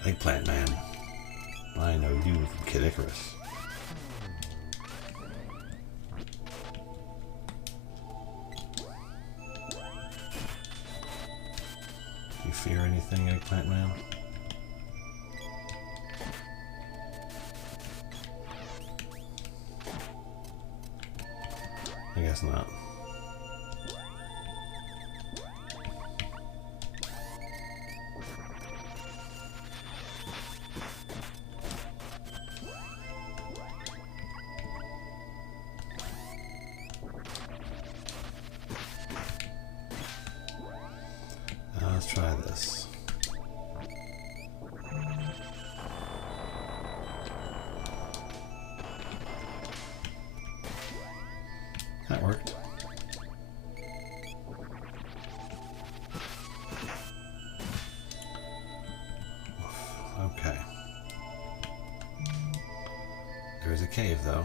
Eggplant Man. I know you from Kid Icarus. You fear anything, Eggplant Man? I guess not. Let's try this. That worked. Okay. There's a cave, though.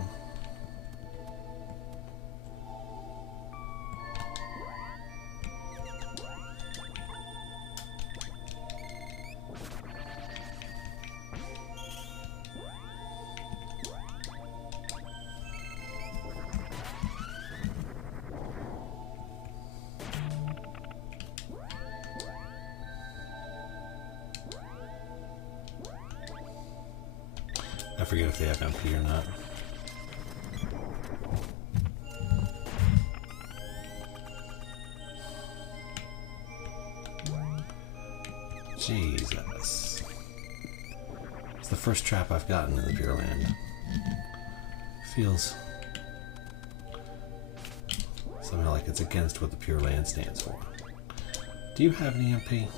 I forget if they have MP or not. Jesus. It's the first trap I've gotten in the Pure Land. Feels somehow like it's against what the Pure Land stands for. Do you have any MP?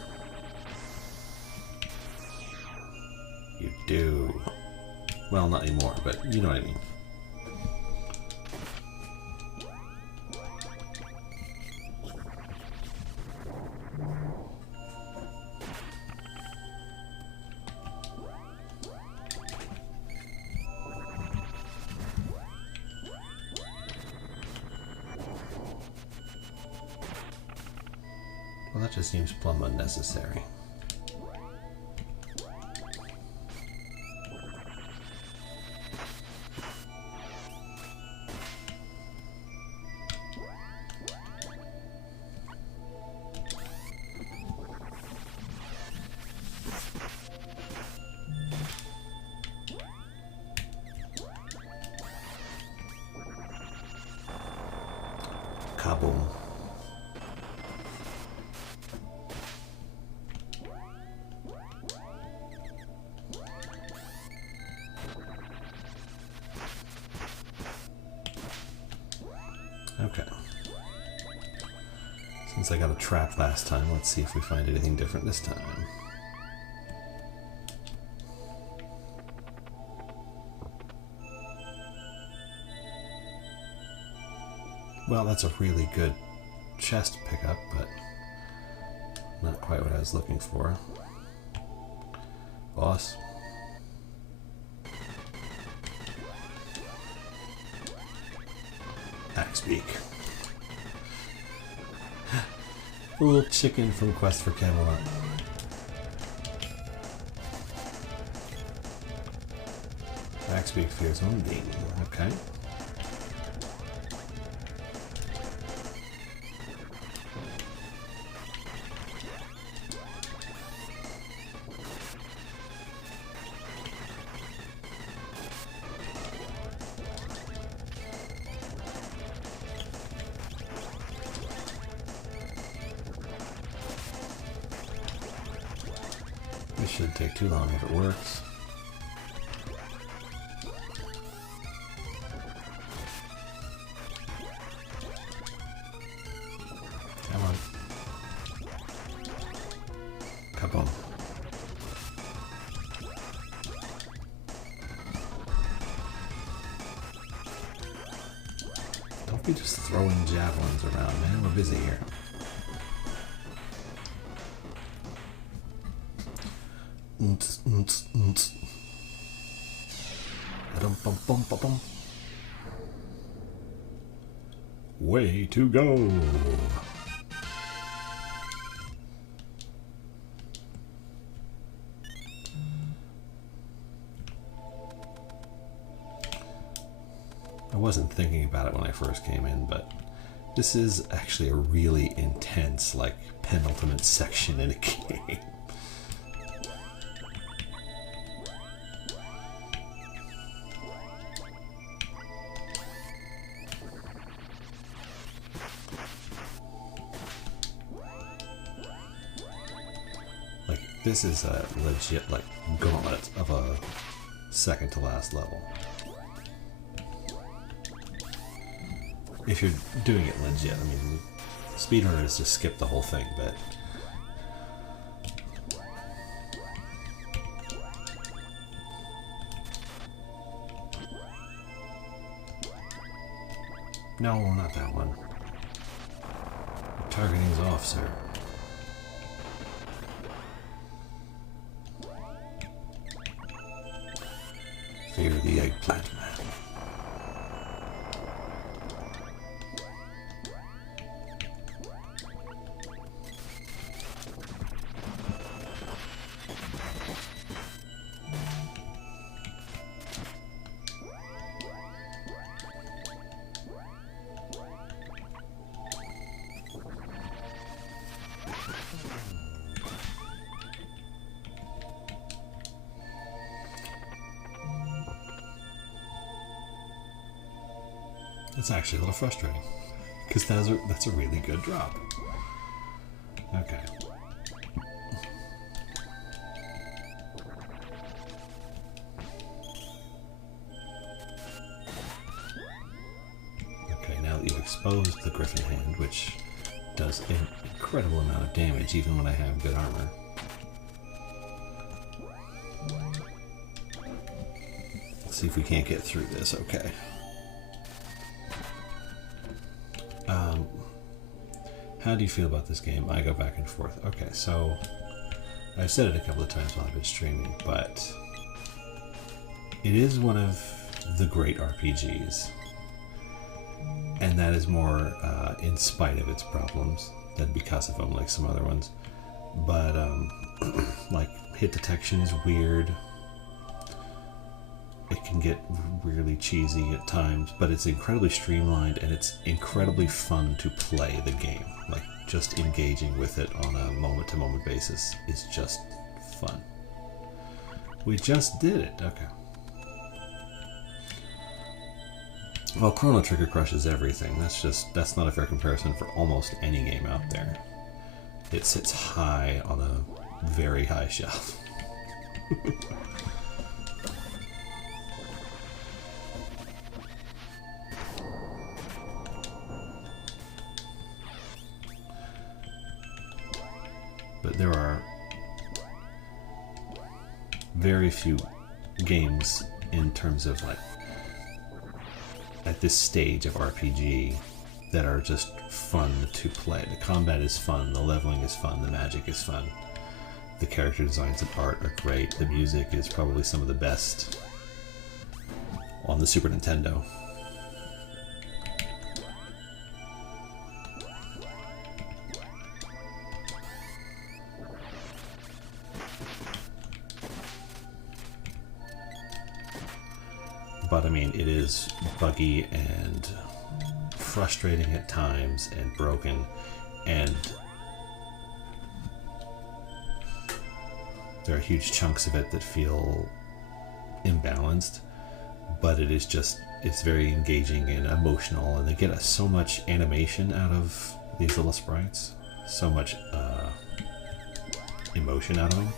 You do. Well, not anymore, but you know what I mean. Well, that just seems plumb unnecessary. Kaboom. Okay. Since I got a trap last time, let's see if we find anything different this time. Well, that's a really good chest pickup, but not quite what I was looking for. Boss. Axe Beak. A little chicken from Quest for Camelot. Axe Beak fears Moonbeam. Okay. This shouldn't take too long if it works. Come on. be just throwing javelins around, man. We're busy here. Way to go. I wasn't thinking about it when I first came in, but this is actually a really intense, like, penultimate section in a game. Like, this is a legit, like, gauntlet of a second to last level. If you're doing it legit, I mean, speedrunners just skip the whole thing, but no, not that one. Targeting's off, sir. Fear the eggplant man. It's actually a little frustrating, because that's a really good drop. Okay. Okay, now that you've exposed the Griffin Hand, which does an incredible amount of damage even when I have good armor. Let's see if we can't get through this. Okay. How do you feel about this game? I go back and forth. Okay, so I've said it a couple of times while I've been streaming, but it is one of the great RPGs, and that is more in spite of its problems than because of them, like some other ones. But like, hit detection is weird. It can get really cheesy at times, but it's incredibly streamlined, and it's incredibly fun to play the game. Like, just engaging with it on a moment-to-moment basis is just fun. We just did it. Okay. Well, Chrono Trigger crushes everything. That's not a fair comparison for almost any game out there. It sits high on a very high shelf. But there are very few games in terms of, like, at this stage of RPG that are just fun to play. The combat is fun, the leveling is fun, the magic is fun, the character designs and art are great, the music is probably some of the best on the Super Nintendo. But I mean, it is buggy and frustrating at times and broken, and there are huge chunks of it that feel imbalanced, but it is just, it's very engaging and emotional, and they get so much animation out of these little sprites, so much emotion out of them,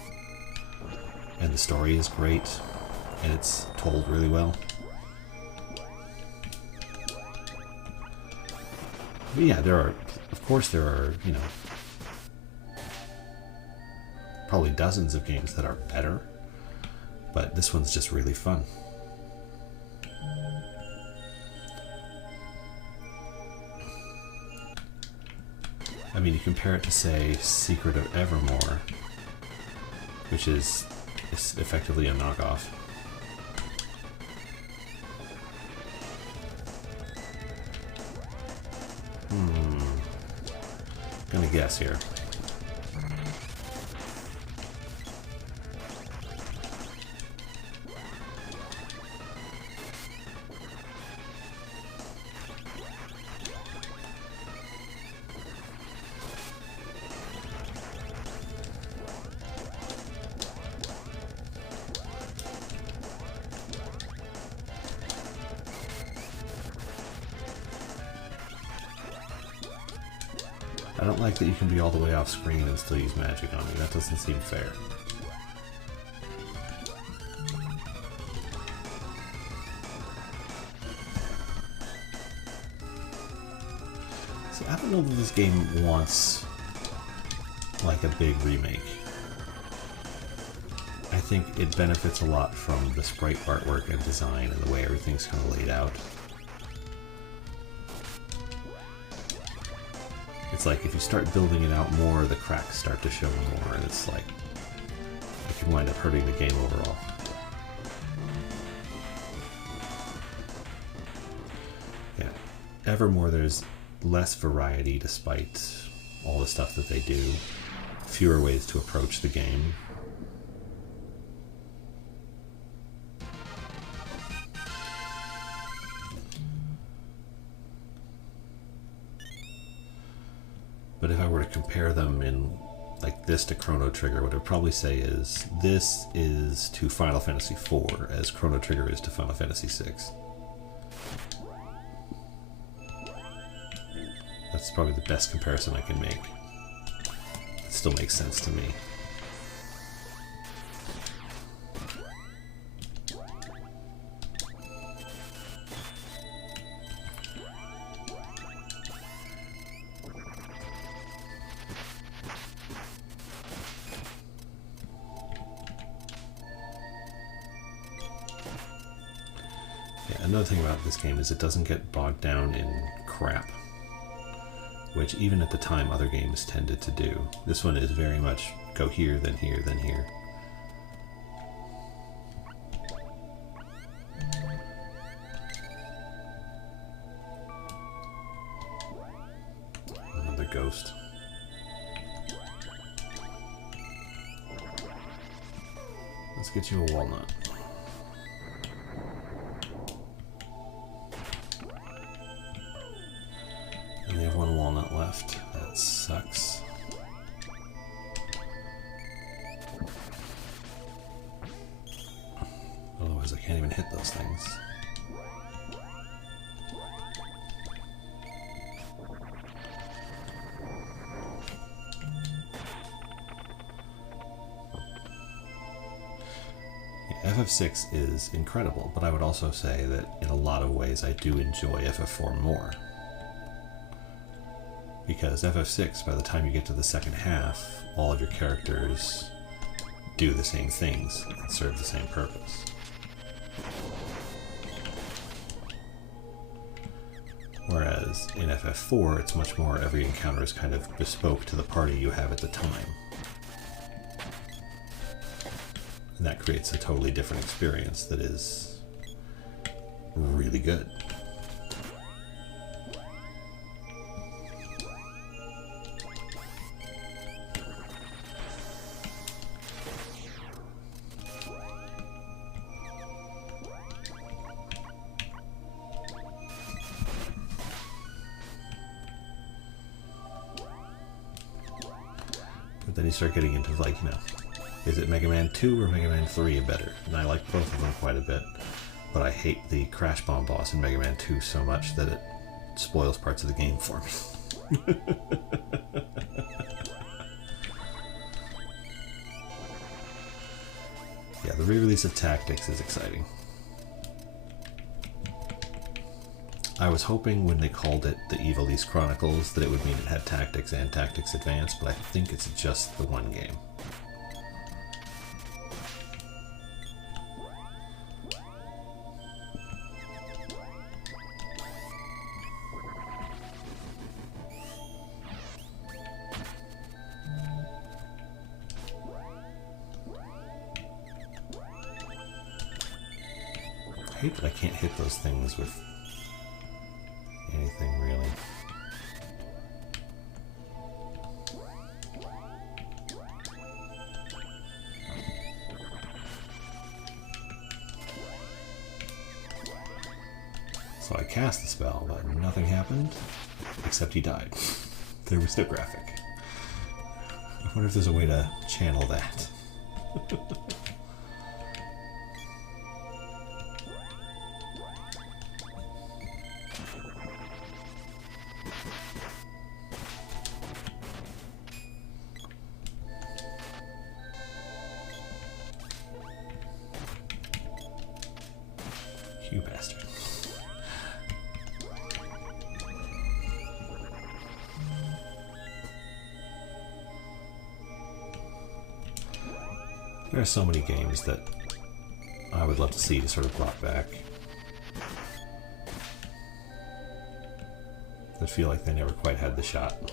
and the story is great, and it's told really well. But yeah, of course there are, you know, probably dozens of games that are better, but this one's just really fun. I mean, you compare it to, say, Secret of Evermore, which is effectively a knockoff. Gonna guess here. I don't like that you can be all the way off screen and still use magic on me. That doesn't seem fair. See, I don't know that this game wants like a big remake. I think it benefits a lot from the sprite artwork and design and the way everything's kind of laid out. It's like if you start building it out more, the cracks start to show more, and it's like it can wind up hurting the game overall. Yeah, Evermore there's less variety despite all the stuff that they do, fewer ways to approach the game. But if I were to compare them in like this to Chrono Trigger, what I'd probably say is this is to Final Fantasy IV as Chrono Trigger is to Final Fantasy VI. That's probably the best comparison I can make. It still makes sense to me. Another thing about this game is it doesn't get bogged down in crap, which even at the time other games tended to do. This one is very much go here, then here, then here. Another ghost. Let's get you a walnut. And they have one walnut left. That sucks. Otherwise I can't even hit those things. FF6 is incredible, but I would also say that in a lot of ways I do enjoy FF4 more. Because FF6, by the time you get to the second half, all of your characters do the same things and serve the same purpose. Whereas in FF4, it's much more every encounter is kind of bespoke to the party you have at the time. And that creates a totally different experience that is really good. But then you start getting into like, you know, is it Mega Man 2 or Mega Man 3 better? And I like both of them quite a bit, but I hate the Crash Bomb boss in Mega Man 2 so much that it spoils parts of the game for me. Yeah, the re-release of Tactics is exciting. I was hoping when they called it the Evil East Chronicles that it would mean it had Tactics and Tactics Advance, but I think it's just the one game. hate that I can't hit those things with anything really. So I cast the spell, but nothing happened, except he died. There was no graphic. I wonder if there's a way to channel that. You bastard. There are so many games that I would love to see sort of brought back that feel like they never quite had the shot.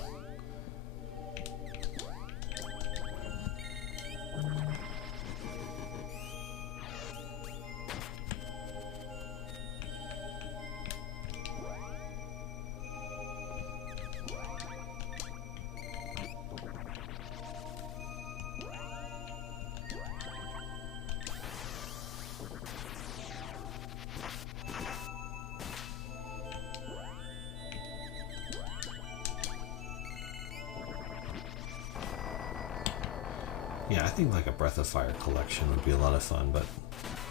Yeah, I think like a Breath of Fire collection would be a lot of fun, but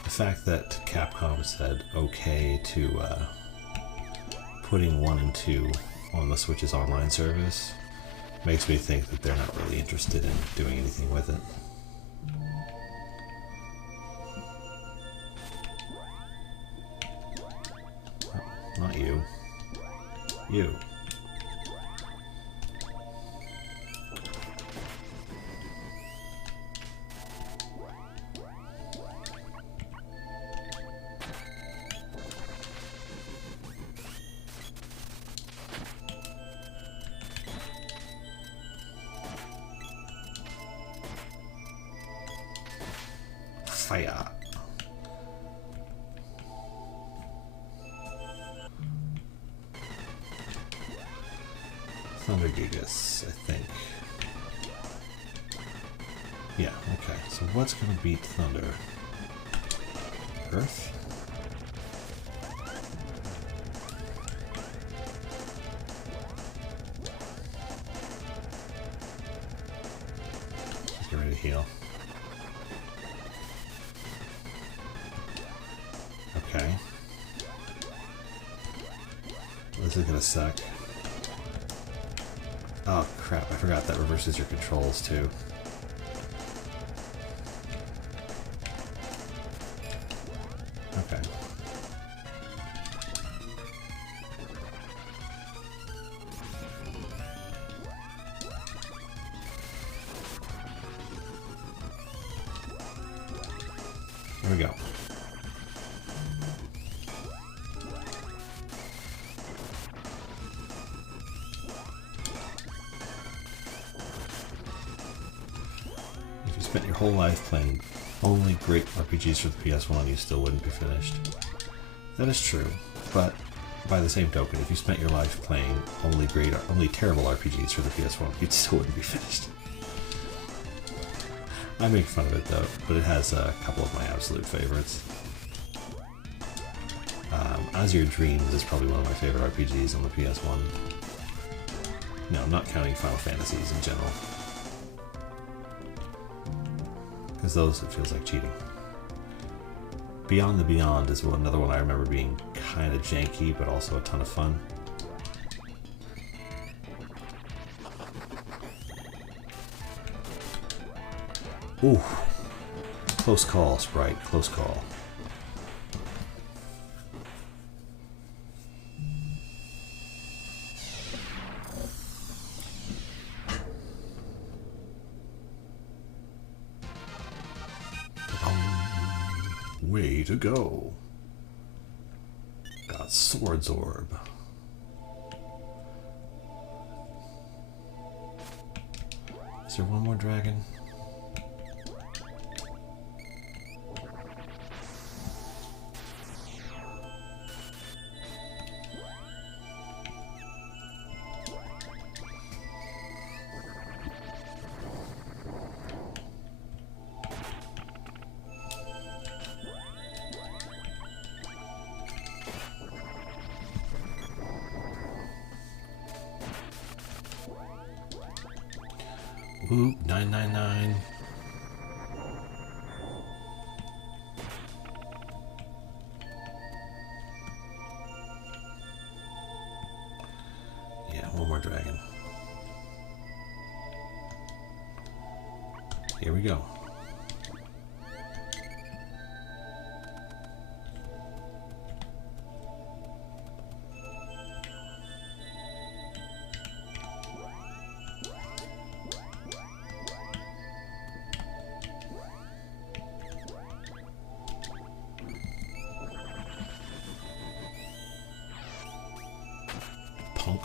the fact that Capcom said okay to putting 1 and 2 on the Switch's online service makes me think that they're not really interested in doing anything with it. Oh, not you. You. Fire. Thunder Gigas, I think. Yeah, okay. So what's going to beat Thunder? Earth? Get ready to heal. Okay. This is gonna suck. Oh crap, I forgot that reverses your controls too. Okay. There we go. Spent your whole life playing only great RPGs for the PS1, you still wouldn't be finished. That is true, but by the same token, if you spent your life playing only terrible RPGs for the PS1, you still wouldn't be finished. I make fun of it though, but it has a couple of my absolute favorites. As Your Dreams is probably one of my favorite RPGs on the PS1. No, I'm not counting Final Fantasies in general. Because those, it feels like cheating. Beyond the Beyond is another one I remember being kind of janky, but also a ton of fun. Ooh. Close call, Sprite. Close call. Way to go. Got Swords Orb. Is there one more dragon? Ooh, 999. Yeah, one more dragon. Here we go. Punk.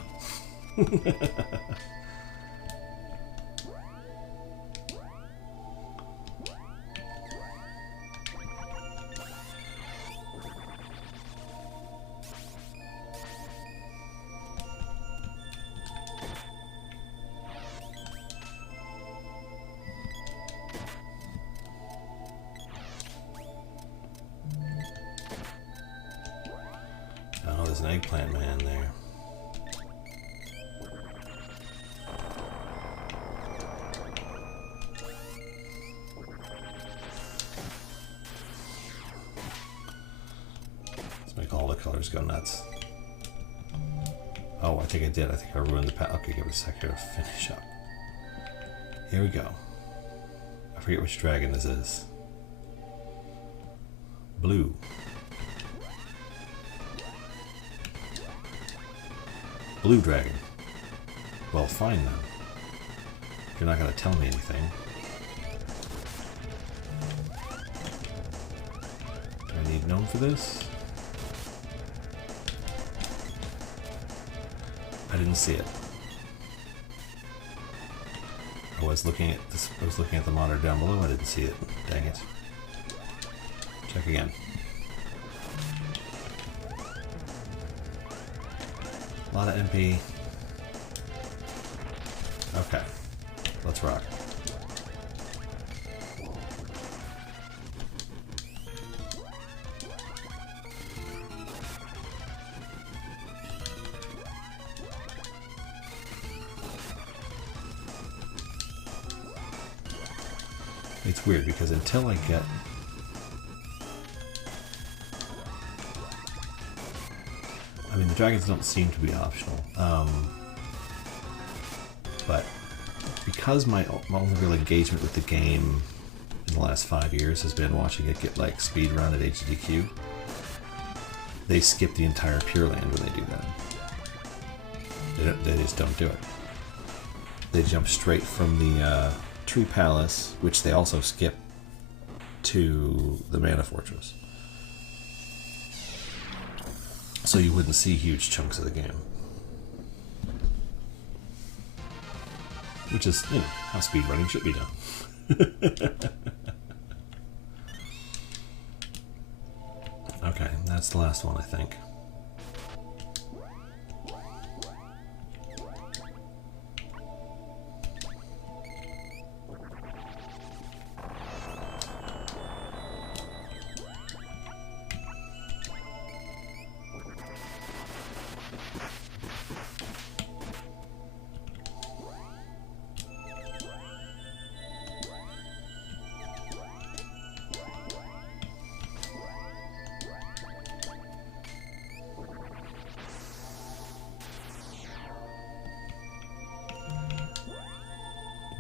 Oh, there's an eggplant man there. Let's make all the colors go nuts. Oh, I think I did. I think I ruined the path. Okay, give it a second to finish up. Here we go. I forget which dragon this is. Blue. Blue dragon. Well, fine then. You're not going to tell me anything. Do I need gnome for this? I didn't see it. I was looking at this. I was looking at the monitor down below. I didn't see it. Dang it. Check again. A lot of MP. Okay, let's rock. It's weird because until I get I mean, the dragons don't seem to be optional, but because my only real engagement with the game in the last 5 years has been watching it get like speed run at HDQ, they skip the entire Pure Land when they do that. They just don't do it. They jump straight from the Tree Palace, which they also skip, to the Mana Fortress. So you wouldn't see huge chunks of the game. Which is, you know, how speedrunning should be done. Okay, that's the last one, I think.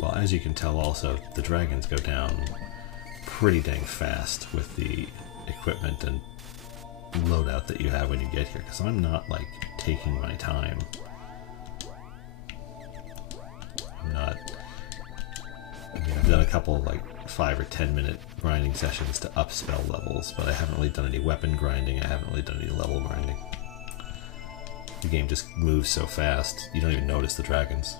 Well, as you can tell also, the dragons go down pretty dang fast with the equipment and loadout that you have when you get here, because I'm not, like, taking my time. I'm not... I mean, I've done a couple, like, 5 or 10 minute grinding sessions to up spell levels, but I haven't really done any weapon grinding, I haven't really done any level grinding. The game just moves so fast, you don't even notice the dragons.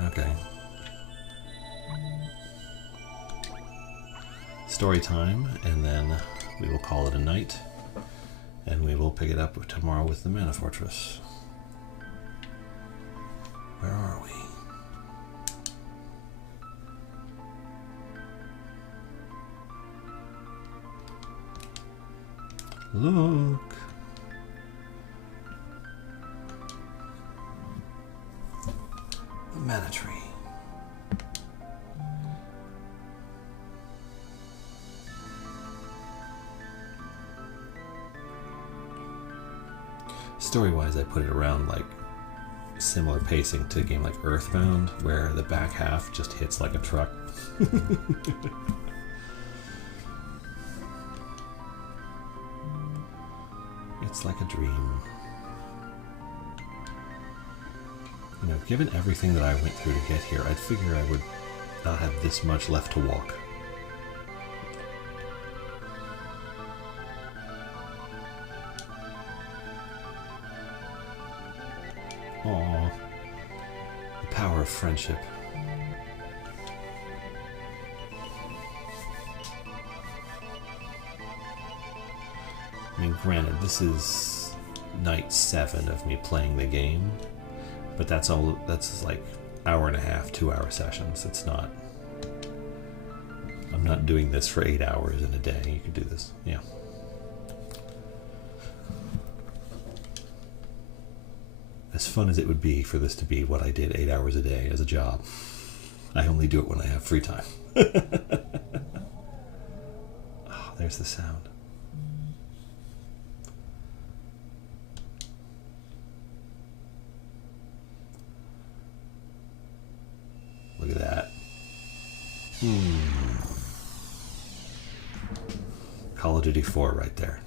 Okay. Story time, and then we will call it a night, and we will pick it up tomorrow with the Mana Fortress. Where are we? Look! mana tree. Story-wise, I put it around like similar pacing to a game like Earthbound, where the back half just hits like a truck. It's like a dream. You know, given everything that I went through to get here, I'd figure I would not have this much left to walk. Aww. The power of friendship. I mean, granted, this is night 7 of me playing the game, but that's like hour and a half, 2-hour sessions. It's not, I'm not doing this for 8 hours in a day. You could do this, yeah. As fun as it would be for this to be what I did 8 hours a day as a job, I only do it when I have free time. Oh, there's the sound. Look at that. Call of Duty 4 right there.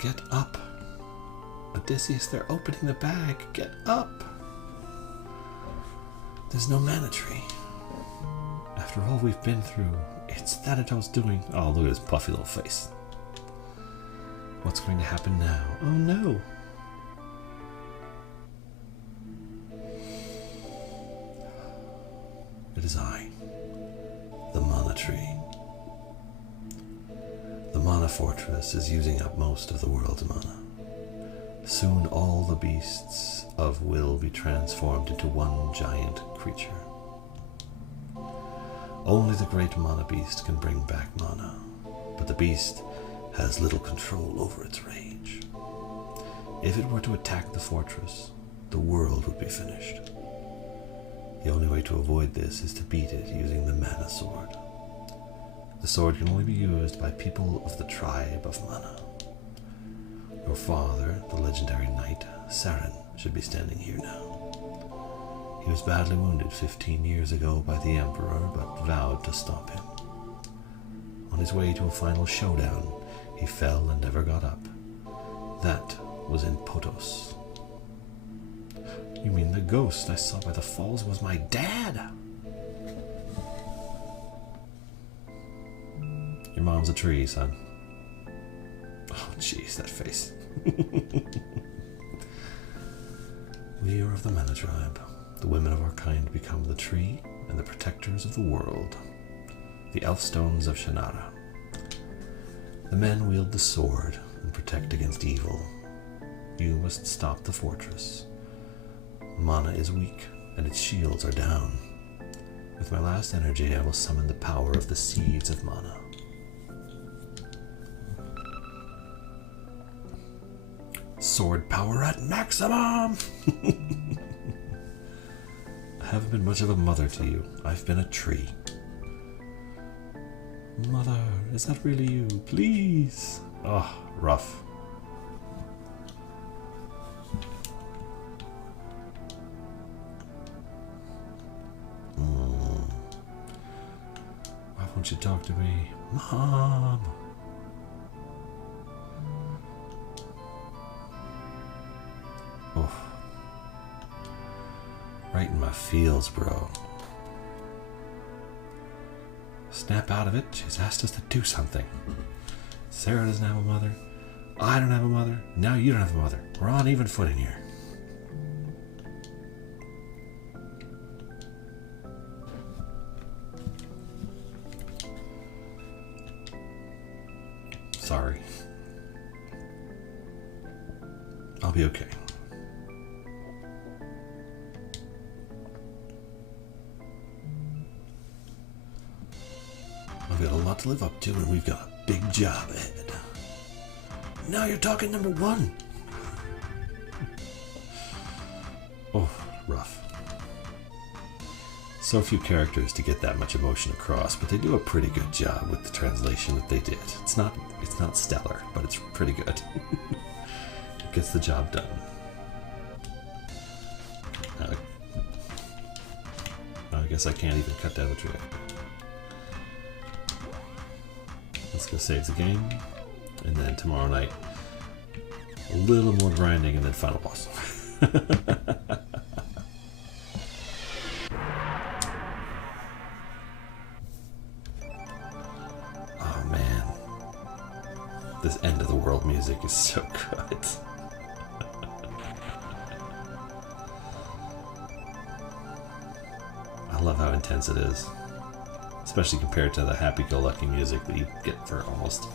Get up. Odysseus, they're opening the bag. Get up. There's no mana tree. After all we've been through, it's Thanatos doing. Oh, look at his puffy little face. What's going to happen now? Oh no. It is I, the mana tree. The mana fortress is using up most of the world's mana. Soon all the beasts of will be transformed into one giant creature. Only the great mana beast can bring back mana, but the beast has little control over its rage. If it were to attack the fortress, the world would be finished. The only way to avoid this is to beat it using the mana sword. The sword can only be used by people of the tribe of Mana. Your father, the legendary knight, Saren, should be standing here now. He was badly wounded 15 years ago by the Emperor, but vowed to stop him. On his way to a final showdown, he fell and never got up. That was in Potos. You mean the ghost I saw by the falls was my dad? Your mom's a tree, son. Oh, jeez, that face. We are of the Mana tribe. The women of our kind become the tree and the protectors of the world. The elf stones of Shannara. The men wield the sword and protect against evil. You must stop the fortress. Mana is weak, and its shields are down. With my last energy, I will summon the power of the seeds of mana. Sword power at maximum! I haven't been much of a mother to you. I've been a tree. Mother, is that really you? Please! Oh, rough. Why won't you talk to me? Mom! Oh. Right in my feels, bro. Snap out of it. She's asked us to do something. Sarah doesn't have a mother. I don't have a mother. Now you don't have a mother. We're on even footing here. Sorry. I'll be okay. lot to live up to, and we've got a big job ahead. Now you're talking number one. Oh, rough. So few characters to get that much emotion across, but they do a pretty good job with the translation that they did. It's not stellar, but it's pretty good. It gets the job done. I guess I can't even cut down the tree. Let's go save the game, and then tomorrow night, a little more grinding, and then final boss. Oh man, this end of the world music is so good. I love how intense it is, especially compared to the happy-go-lucky music that you get for almost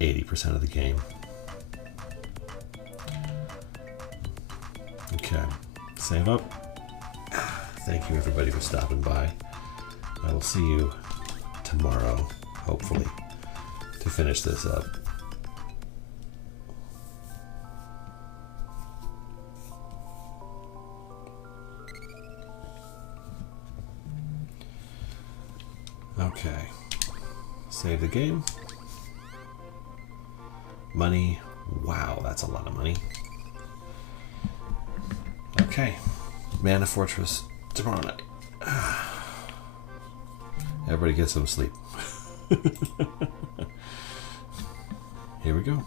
80% of the game. Okay, save up. Thank you everybody for stopping by. I will see you tomorrow, hopefully, to finish this up. Okay, save the game. Money, wow, that's a lot of money. Okay, Mana Fortress tomorrow night. Everybody get some sleep. Here we go.